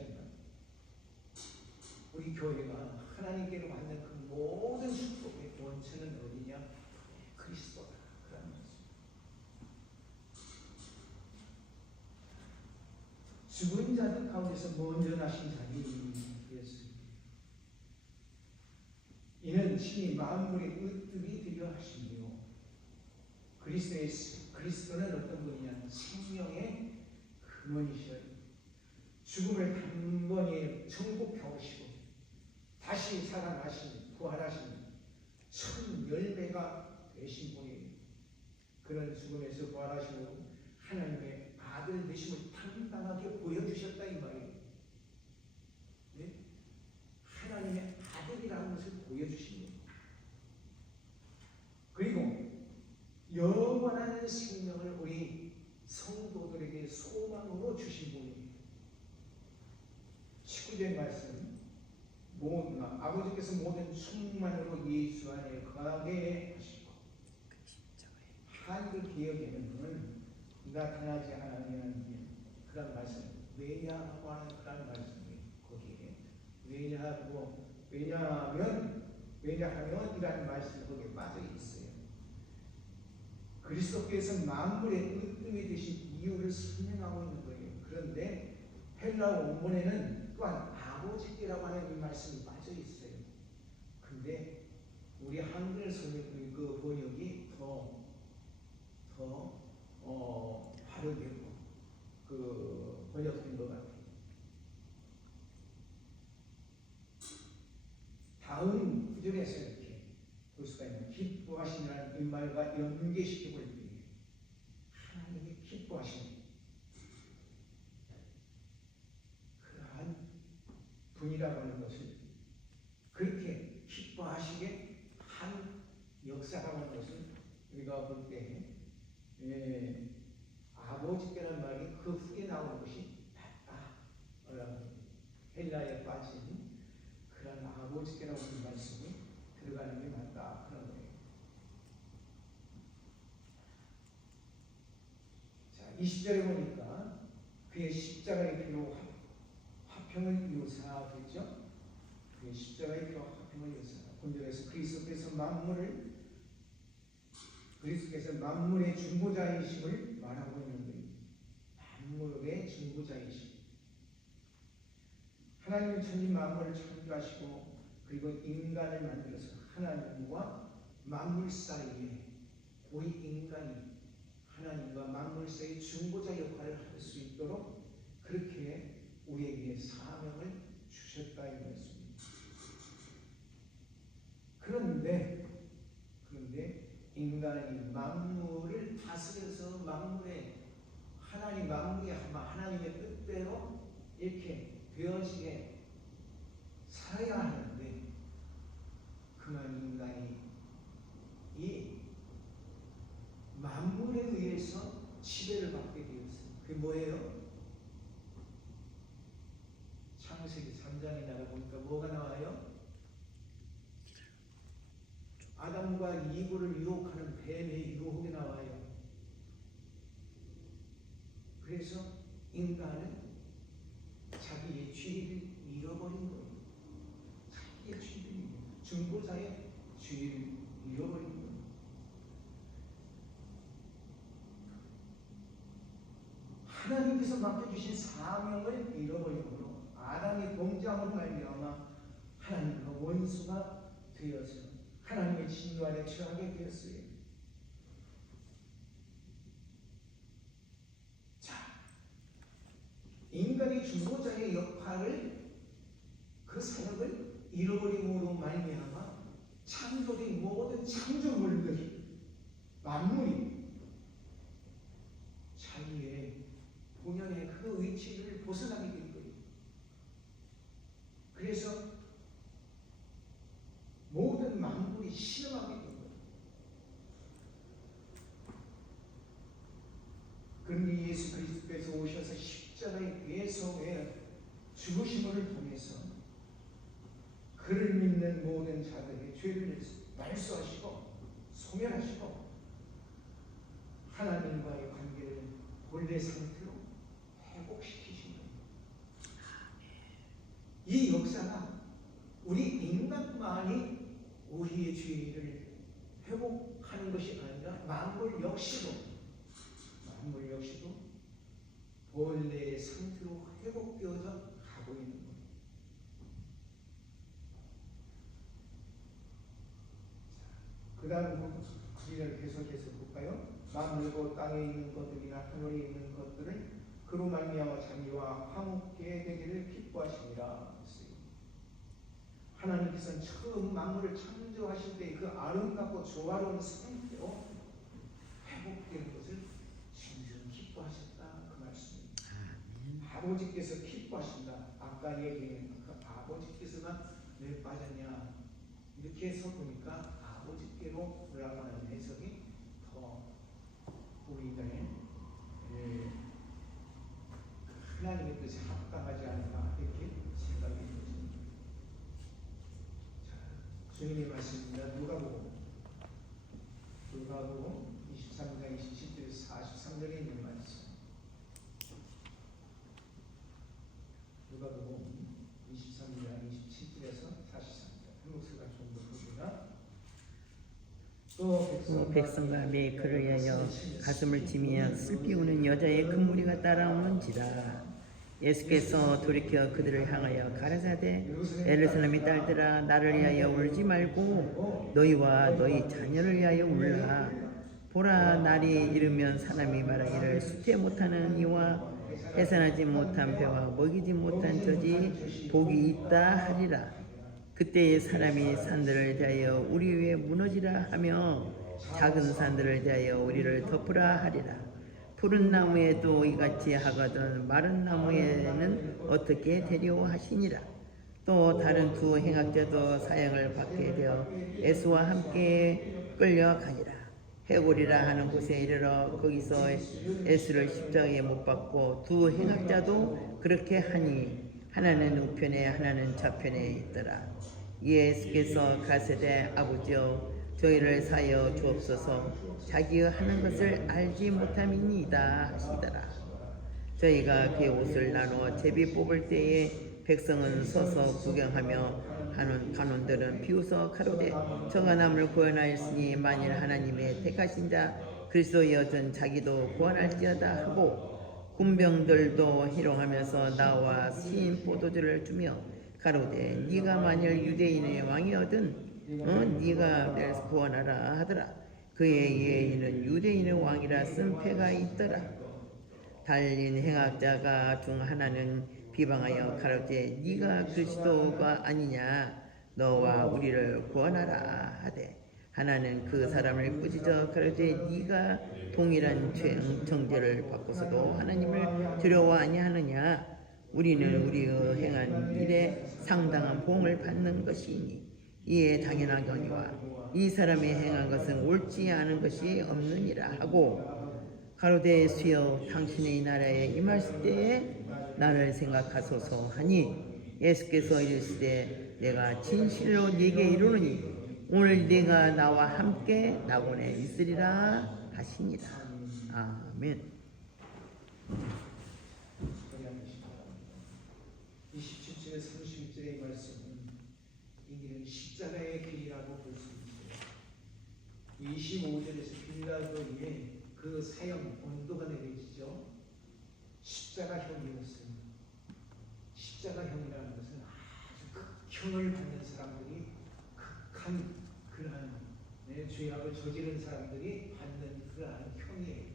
우리 교회가 하나님께로 받는 그 모든 축복의 원천은 어디냐? 그리스도다. 그런 말씀. 죽은 자들 가운데서 먼저 나신 자니 예수님. 이는 친히 만물의 으뜸이 되려 하시며, 그리스도는 어떤 분이냐? 생명의 근원이셔요. 죽음을 단번에 정복하시고 다시 살아나신, 부활하신 천 열매가 되신 분이에요. 그런 죽음에서 부활하시고 하나님의 아들 되심을 당당하게 보여주셨다 이 말이에요. 네? 하나님의 아들이라는 것을 보여주신 거예요. 그리고 영원한 생명을 우리 성도들에게 소망으로 주신 분이에요. 19절 말씀, 아버지께서 모든 충만으로 예수 안에 거하게 하시고, 한글 기억에는 나타나지 않으면 그런 말씀, 왜냐하고 하는 그런 말씀이 거기에 왜냐하면 왜냐하면 이라는 말씀이 거기에 빠져 있어요. 그리스도께서 만물의 으뜸이 되신 이유를 설명하고 있는 거예요. 그런데 헬라어 원문에는 또한 아버지께라고 하는 이 말씀이 빠져 있어요. 근데 우리 한글 그 번역이 더 바르게 그 번역된 것 같아요. 다음 구절에서 이렇게 볼 수가 있는 기뻐하시라는 이 말과 연계시켜 볼 때 하나님이 기뻐하시는 그러한 분이라고 하는 것을 그렇게 기뻐하시게 한 역사라고 하는 것을 우리가 볼 때 아버지께라는 말이 그 후에 나오는 것이 맞다. 헬라에 빠진 그런 아버지께라고 하는 말씀이 들어가는 게 맞다. 그런 거예요. 자, 20절에 보니까 그의 십자가의 피로 화평을 이루사 됐죠? 그의 십자가의 피로 화평을 이루사. 본절에서 그리스도께서 만물의 중보자이심을 말하고 있는 거예요. 만물의 중보자이심. 하나님은 천지 만물을 창조하시고 그리고 인간을 만들어서 하나님과 만물 사이에 고이 인간이 하나님과 만물 사이의 중보자 역할을 할 수 있도록 그렇게 우리에게 사명을 주셨다 이 말씀입니다. 그런데 인간이 만물을 다스려서 하나님의 뜻대로 이렇게 되어지게 살아야 하는데 그만 인간이 이 만물에 의해서 지배를 받게 되었어요. 그게 뭐예요? 창세기 3장에 나가보니까 뭐가 나와요? 아담과 이브를 유혹하는 뱀의 유혹이 나와요. 그래서 인간은 자기의 죄를 잃어버린 거예요. 자기의 죄를 중보자의 죄를 잃어버린 거예요. 하나님께서 맡겨주신 사명을 잃어버림으로 아담의 범죄함으로 말미암아 하나님과 원수가 되어서 하나님의 진노 안에 처하게 되었어요. 자, 인간의 중보자의 역할을 그 사역을 잃어버림으로 말미암아 창조된 모든 창조물들이 만물이 자기의 본연의 그 위치를 벗어나게 된 거예요. 그래서 모든 만물이 실험하게 된 거예요. 그런데 예수 그리스도께서 오셔서 십자가의 괴성의 죽으심을 통해서 그를 믿는 모든 자들의 죄를 말소하시고 소멸하시고 하나님과의 관계를 본래 상태로 회복시키신 거예요. 이 역사가 우리 인간만이 우리의 죄를 회복하는 것이 아니라 만물 역시도 본래의 상태로 회복되어져 가고 있는 거예요. 그 다음 구절을 계속해서 볼까요? 만물고 땅에 있는 것들이나 하늘에 있는 것들을 그로 말미암아 자기와 화목게 되기를 기뻐하시니라. 하나님께서는 처음 만물을 창조하실 때 그 아름답고 조화로운 상태로 회복되는 것을 진정 기뻐하셨다 그 말씀입니다. 아버지께서 기뻐하신다. 아까 얘기한 그 아버지께서만 왜 빠졌냐 이렇게 해서 보니까 아버지께로 올라가는 해석이 더 우리들의 하나님의 뜻에 합당하지 않을까 이렇게 생각이 되십니다. 주님의 말씀입니다. 누가복음 23장 27절에서 43절에 있는 말씀. 누가복음 23장 27절에서 43절. 한국서가 좀 더 보세요. 후 백성과 매 그를 위하여 가슴을 치며 슬피 우는 여자의 큰 무리가 따라오는지라. 예수께서 돌이켜 그들을 향하여 가라사대 예루살렘의 딸들아 나를 위하여 울지 말고 너희와 너희 자녀를 위하여 울라. 보라 날이 이르면 사람이 말하기를 수태 못하는 이와 해산하지 못한 배와 먹이지 못한 저지 복이 있다 하리라. 그때의 사람이 산들을 대하여 우리 위에 무너지라 하며 작은 산들을 대하여 우리를 덮으라 하리라. 푸른 나무에도 이같이 하거든 마른 나무에는 어떻게 되려 하시니라. 또 다른 두 행악자도 사형을 받게 되어 에스와 함께 끌려가니라. 해골이라 하는 곳에 이르러 거기서 에스를 십자가에 못 박고 두 행악자도 그렇게 하니 하나는 우편에 하나는 좌편에 있더라. 예수께서 가세되 아버지여 저희를 사여 주옵소서 자기의 하는 것을 알지 못함이니이다 하시더라. 저희가 그의 옷을 나누어 제비 뽑을 때에 백성은 서서 구경하며 간원들은 비웃어 가로되 저가 남을 구원하였으니 만일 하나님의 택하신 자 그리스도여든 자기도 구원할지어다 하고 군병들도 희롱하면서 나와 신 포도주를 주며 가로되 네가 만일 유대인의 왕이거든 네가 날 구원하라 하더라. 그의 예의는 유대인의 왕이라 쓴 패가 있더라. 달린 행악자가 중 하나는 비방하여 가로되 네가 그리스도가 아니냐 너와 우리를 구원하라 하되 하나는 그 사람을 꾸짖어 가로되 네가 동일한 정죄를 받고서도 하나님을 두려워 아니하느냐. 우리는 우리의 행한 일에 상당한 보응을 받는 것이니 이에 당연하거니와 이 사람이 행한 것은 옳지 않은 것이 없느니라 하고 가로되 수여 당신의 나라에 임하실 때에 나를 생각하소서 하니 예수께서 이르시되 내가 진실로 네게 이르노니 오늘 네가 나와 함께 낙원에 있으리라 하시니라. 아멘. 27절에 31절의 말씀은 이 길은 십자가의 길이라고 볼 수 있어요. 25절에서 빌라도에 그 사형 온도가 내려지죠. 십자가형이었어요. 십자가형이라는 것은 아주 극형을 받는 사람들이 극한 그러한 죄악을 저지른 사람들이 받는 그러한 형이에요.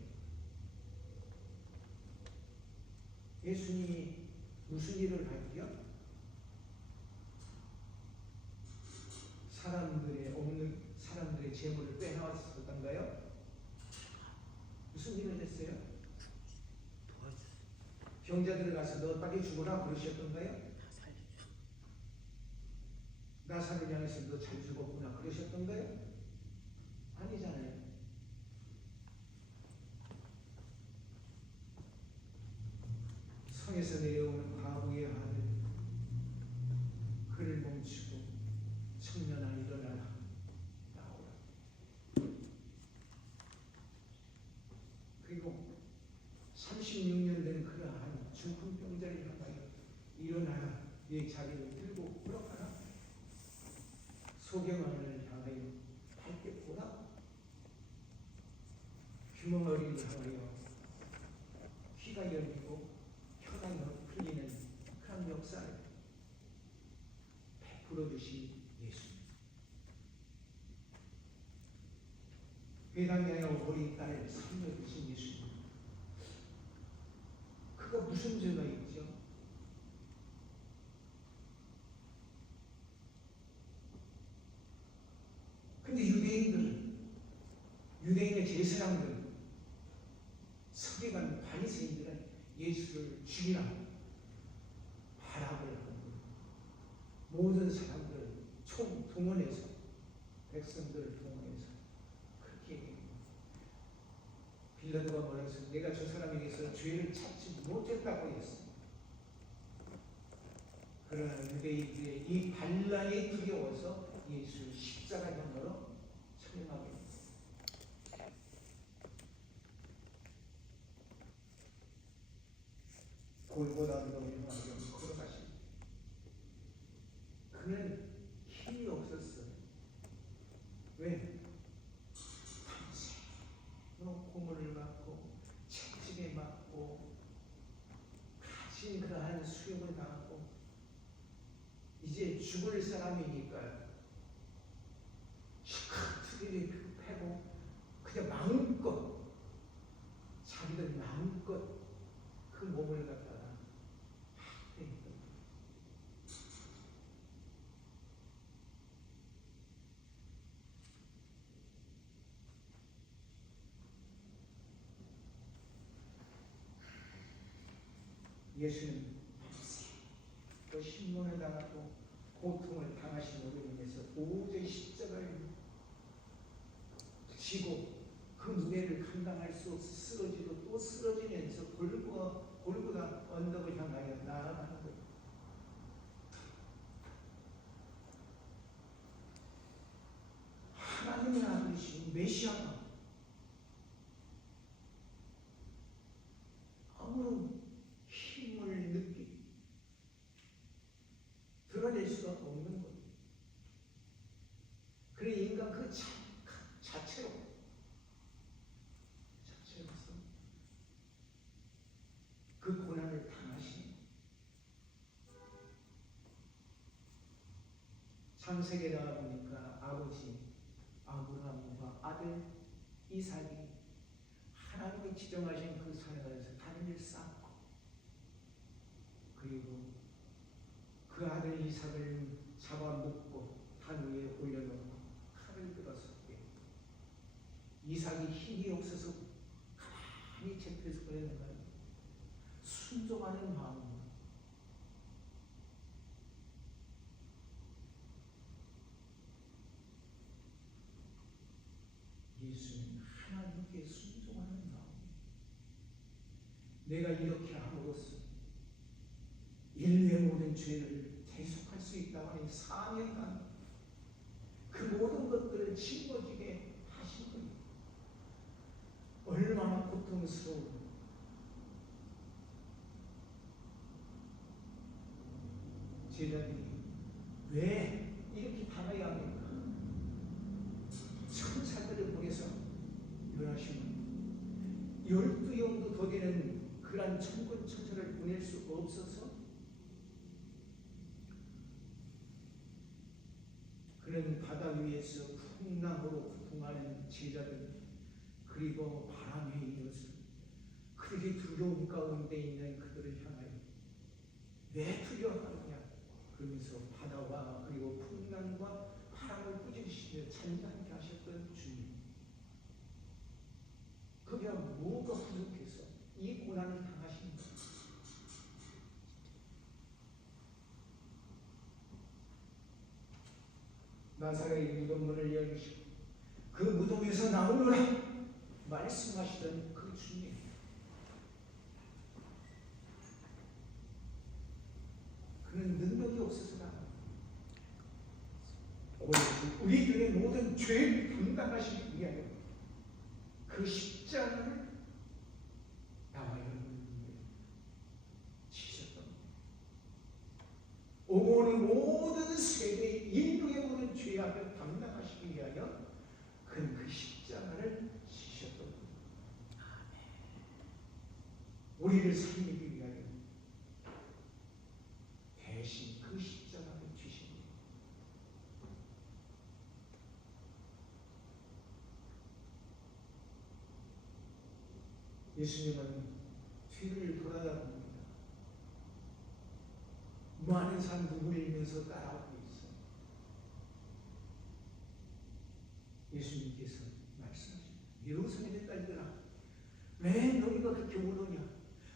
예수님이 무슨 일을 하지요? 사람들의 재물을 빼앗았던가요? 무슨 일을 했어요? 병자들을 가서 너 빨리 죽어라 그러셨던가요? 나사를 향해서 너 잘 죽었구나 그러셨던가요? 아니잖아요. 성에서 내려오는 과부의 아들 그를 멈추고 청년아 일어나라 나오라. 그리고 36년 된 그러한 중풍병자를 향하여 일어나라 네 자리를 들고 걸어가라. 소경원을 향하여 밝게 보라. 규멍어리를 향하여 귀가 열리고 혀가 풀리는 그런 역사를 베풀어 주신 예수. 회당하여 어린 딸을 살려 주신 예수. 그가 무슨 죄가 있죠? 근데 유대인의 제사장들, 서기관, 바리새인들은 예수를 죽이라 발악을 하고 모든 사람들을 동원해서 백성들을 동원해서 그렇게 얘기합니다. 빌라도가 뭐라 했어요? 내가 저 사람에게서 죄를 찾지 못했다고 했습니다. 그러나 유대인들의 이 반란이 두려워서 예수를 십자가형으로 처형하게 했습니다. 골고다 언덕을 향하여 걸어가십니다. 그는 힘이 없었어요. 왜? 죽을 사람이니까 시커트들이 패고 그냥 마음껏 자기들 마음껏 그 몸을 갖다가 학대했던 거예요. 예수는 또 신문을 당하고 고통을 당하심으로 인해서 도저히 십자가를 지고 그 무게를 감당할 수 없어 쓰러지고 또 쓰러지면서 골고다 언덕을 향하여 나아가는 거예요. 하나님의 아들이신 메시아가 아무런 힘을 드러낼 수가 없는 거예요. 그래 인간 그 자체로서 그 고난을 당하시는 창세기에 나와 보니까 아버지 아브라함과 아들 이삭이 하나님이 지정하신 그 산에서 단을 쌓고 그리고 그 아들 이삭을 잡아먹고 단 위에 올려놓고 칼을 들어서 이삭이 힘이 없어서 가만히 제패서 그러는 거예요. 순종하는 마음. 예수는 하나님께 순종하는 마음. 내가 이렇게 함으로써 인류의 모든 죄를 대속할 수 있다고 하는 사명감, 그 모든 것들을 짊어지게 하신 거예요. 얼마나 고통스러운 제자들이 왜 이렇게 당해야 합니까? 천사들을 보내서 멸하시면 12영도 더 되는 그러한 천군 천사를 보낼 수 없어서 그런 바다 위에서 풍랑으로 고통하는 제자들 그리고 바람에 이어서 그들이 두려움 가운데 있는 그들을 향하여 왜 두려워하느냐 그러면서 바다와 그리고 풍랑과 바람을 꾸짖으시며 잔잔하게 하셨던 주님, 그게 뭐가 부족해서 이 고난을 당하신 거예요. 나사렛의 무덤문을 열으시고 그 무덤에서 나오노라 말씀하시던 그 주님, 그는 능력이 없어서가 우리들의 모든 죄를 감당하시기 위하여 그 십자가를 나와 여러분을 지셨던 거예요. 오고 오는 모든 세계 인류의 모든 죄악을 감당하시기 위하여 그는 그 십자가를 지셨던 거예요. 우리를 살리기 위하여 대신 그 십자가를 주신 거예요. 예수님은 뒤를 돌아다봅니다. 많은 사람 누구를 일면서 따라오고 있어요. 예수님께서 말씀하십니다. 예루살렘의 딸들아, 왜 너희가 그렇게 우느냐?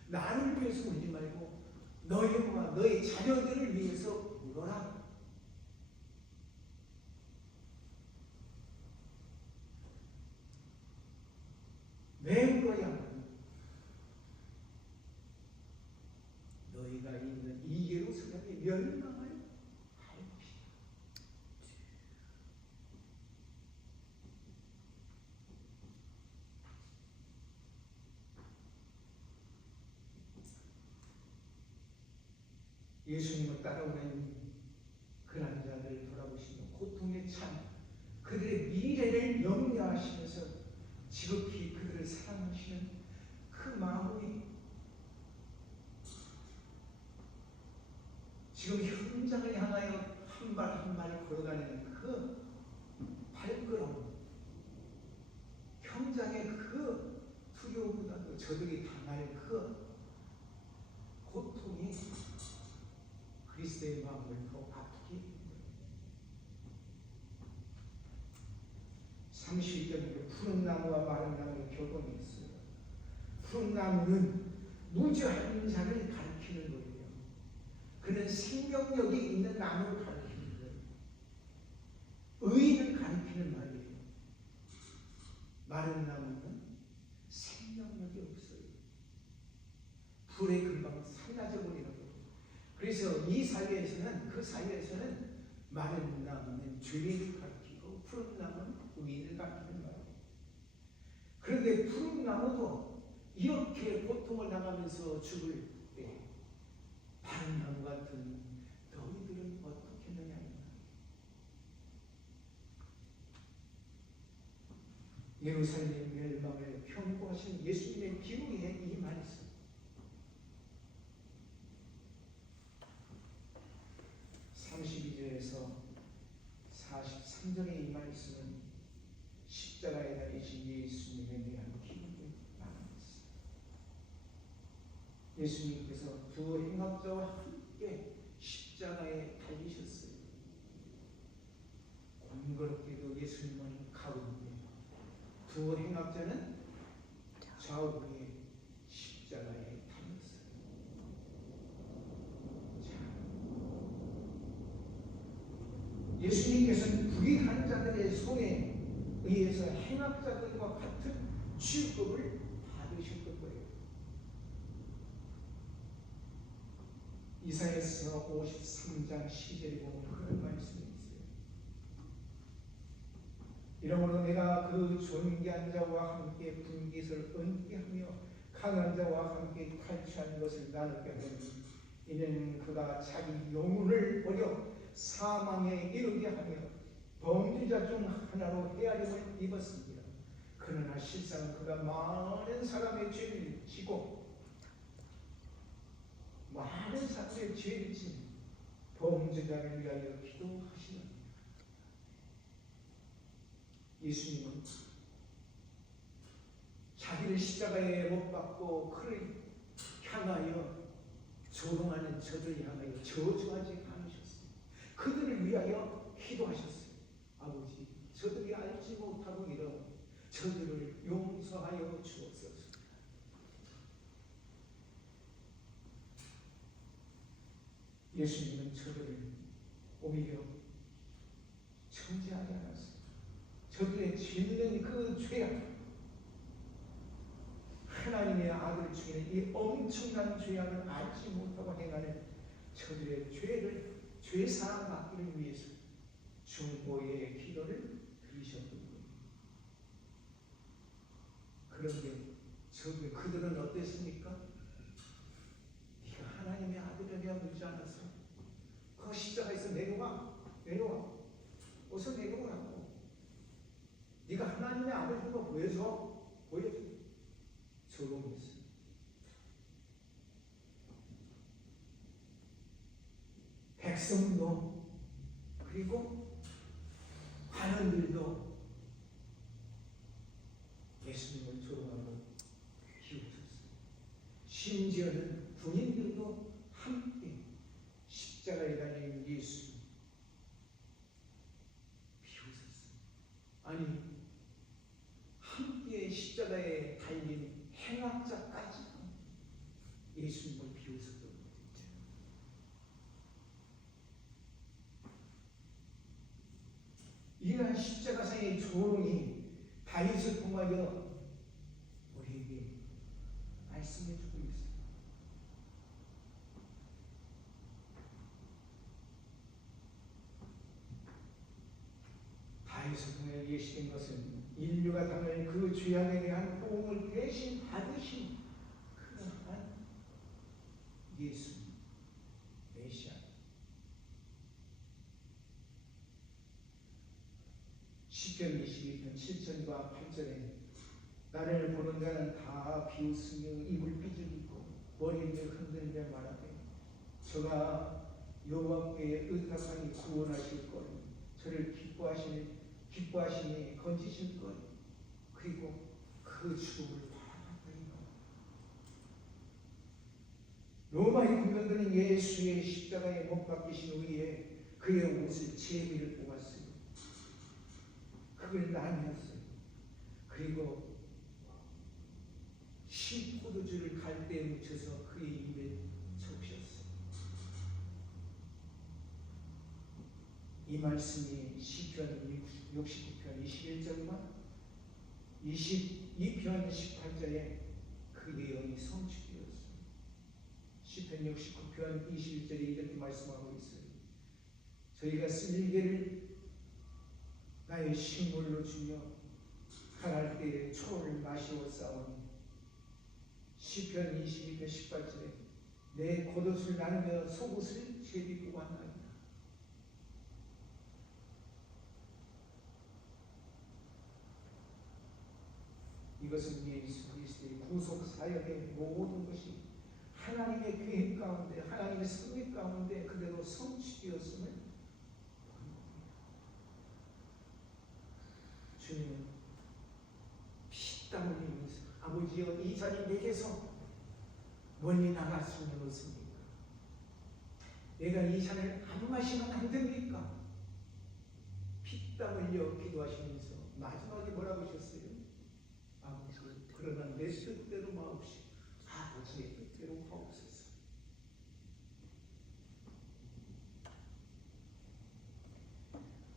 나를 위해서 울지 말고 너희와 너희 자녀들을 위해서 울어라. 왜 울어야 하냐? 너희가 있는 이 예루살렘이 멸망을 할 것이다. 예수님을 따라오는 그 남자들을 돌아보시며 고통에 찬 그들의 미래를 염려하시면서 지극히 그들을 사랑하시는 그 마음이 지금 현장을 향하여 한 발 저들이 당할 그 고통이 그리스도의 마음을 더 아프게 했습니다. 31절에 푸른 나무와 마른 나무의 교동이 있어요. 푸른 나무는 무죄한 자를 가리키는 거예요. 그는 생명력이 있는 나무를 가리키는 거예요. 의인을 가리키는 말이에요. 마른 나무는 생명력이 없어요. 불에 금방 사라져 버리는 거예요. 그래서 이 사회에서는, 그 사회에서는 마른 나무는 죄를 가리키고 푸른 나무는 의인을 가리키는 말이에요. 그런데 푸른 나무도 이렇게 고통을 당하면서 죽을 때 마른 나무 같은 너희들은 어떻게 했느냐. 예루살렘 멸망을 경고하신 예수님의 기록에 이 말이 있습니다. 32절에서 43절에 이 말씀은 십자가에 달리신 예수님에 대한 기록을 말합니다. 예수님께서 두 행악자와 함께 십자가에 달리셨어요. 공교롭게도 예수님은 가운데, 두 행악자는 좌우에 십자가에 달렸어요. 예수님께서는 불의한 자들의 손에 의해서 행악자들과 같은 취급을 받으셨던 거예요. 이사야서 53장 10절에 보면 그런 말씀이 있어요. 이러므로 내가 그 존귀한 자와 함께 분깃을 얹게 하며 강한 자와 함께 탈취한 것을 나누게 하니 이는 그가 자기 영혼을 버려 사망에 이르게 하며 범죄자 중 하나로 헤아림을 입었습니다. 그러나 실상 그가 많은 사람의 죄를 지고 많은 사람의 죄를 진 범죄자를 위하여 기도하시는 예수님은 자기를 십자가에 못 박고 그를 향하여 조롱하는 저들을 향하여 저주하지 않으셨어요. 그들을 위하여 기도하셨어요. 아버지, 저들이 알지 못하고 이러 저들을 용서하여 주옵소서. 예수님은 저들을 오히려 정죄하지 않았어요. 저들의 짓는 그 죄악, 하나님의 아들 중에 이 엄청난 죄악을 알지 못하고 행하는 저들의 죄를 죄사함 받기를 위해서 중보의 기도를 드리셨던 거예요. 그런데 그들은 어땠습니까? 네가 하나님의 아들이라 묻지 않았어? 그 십자가에서 내려와, 어서 내려오라고. 네가 하나님의 아들인 거 보여줘. 조롱했어요. 백성도 그리고 관원들도 예수님을 조롱하고 비웃었어요. 심지어는 군인들도 함께 십자가에 달린 예수 비웃었어요. 아니, 함께 십자가에 달린 행악자까지 예수님을 비웃었던 거죠. 이러한 십자가상의 조롱이 다윗을 통하여 우리에게 말씀해 주고 있습니다. 다윗을 통해 예시된 것은 인류가 당할 그 죄악에 대한 보응을 대신 받으신 그러한 예수 메시아. 시편 22편 7절과 8절에 나를 보는 자는 다 비웃으며 입을 삐죽이고 머리를 흔들며 말하되 저가 여호와께 의탁하니 구원하실 것, 저를 기뻐하시니 건지실 것, 그리고 그 죽음을 바라보리라. 로마의 군병들은 예수의 십자가에 못 박히신 후에 그의 옷을 제비를 뽑았어요. 그걸 나뉘었어요. 그리고 신포도주를 갈대에 묻혀서 그의 입에 적셨어요. 이 말씀이 시편 69편 21절과 22편 18절에 그 내용이 성취되었습니다. 시편 69편 21절에 이렇게 말씀하고 있어요. 저희가 쓸개를 나의 식물로 주며 가날 때에 초를 마시고 싸우니 시편 22편 18절에 내 겉옷을 나누며 속옷을 제비고 한다. 이것은 예수 그리스도의 구속 사역의 모든 것이 하나님의 계획 가운데 하나님의 섭리 가운데 그대로 성취되었음을 주님은 피땀 흘리면서 아버지여 이 자리 내게서 멀리 나갈 수는 없습니까? 내가 이 잔을 안 마시면 안 됩니까? 피땀 흘려 기도하시면서 마지막에 뭐라고 하셨어요? 아버지 그러나 내 뜻대로 마옵시고 아버지의 뜻대로 하옵소서.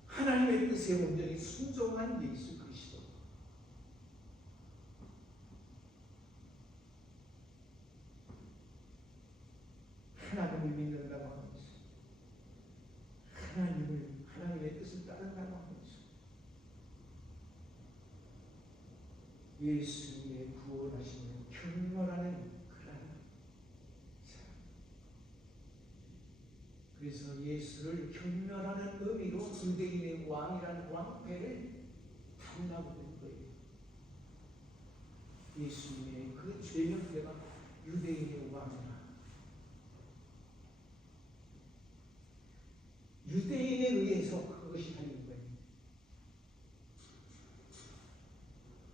하나님의 뜻에 온전히 순종한 예수 그리스도. 하나님을 믿는다고 하면서 하나님의 뜻을 따른다고 하면서 예수님의 구원하시는 경멸하는 그런 사람. 그래서 예수를 경멸하는 의미로 유대인의 왕이라는 왕패를 달라고 된 거예요. 예수님의 그 죄명대가 유대인의 왕이라. 유대인에 의해서 그것이 달린 거예요.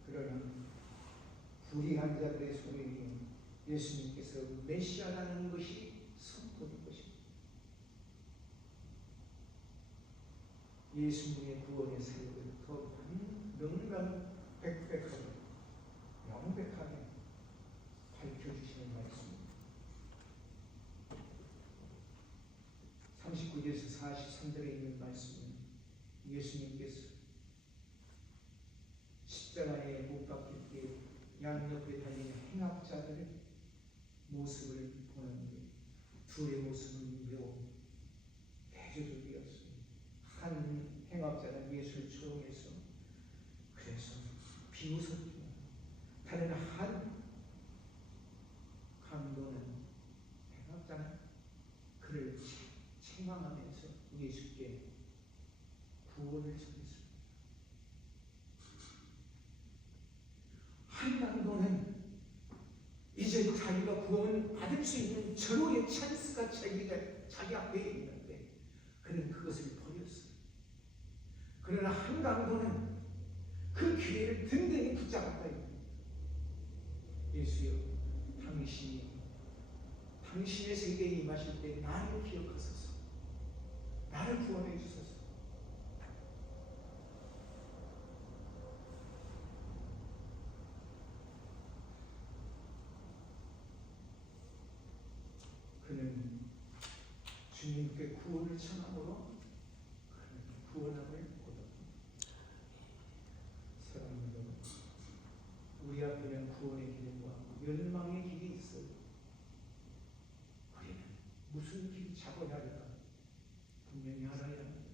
그러나 불의한 자들의 소리에 예수님께서 메시아라는 것이 선포된 것입니다. 예수님의 구원의 사역을 더 명명백백하게 명백하게 밝혀주시는 말씀입니다. 39절에서 43절에 있는 말씀은 예수님께서 십자가에 못 박힐 때 양옆에 달리는 행악자들의 모습을 보는데 둘의 모습은 매우 대조적이었습니다. 한 행악자는 예수를 조롱해서 그래서 비웃었고 다른 한 강도는 행악자는 그를 책망하면서 예수께 구원을 전했습니다. 한 강도는 이제 자기가 구원을 받을 수 있는 절호의 찬스가 자기 앞에 있는데 그는 그것을 버렸어요. 그러나 한 강도는 그 기회를 든든히 붙잡았다. 예수여, 당신의 세계에 임하실 때 나를 기억하소서. 나를 구원해 주소서. 그는 주님께 구원을 청함으로 그는 구원함을 얻었습니다. 사랑하는 여러분, 우리 앞에는 구원의 길과 멸망의 길이 있어요. 우리는 무슨 길 잡아야 할까? 분명히 알아야 합니다.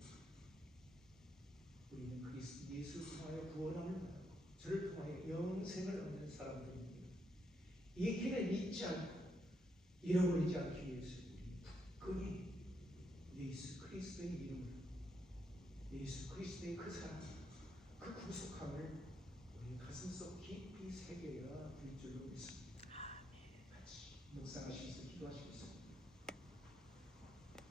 우리는 그리스도 예수 통하여 구원함을 받고 저를 통하여 영생을 얻는 사람들입니다. 이 길을 잊지 않고 잃어버리지 않기 위해서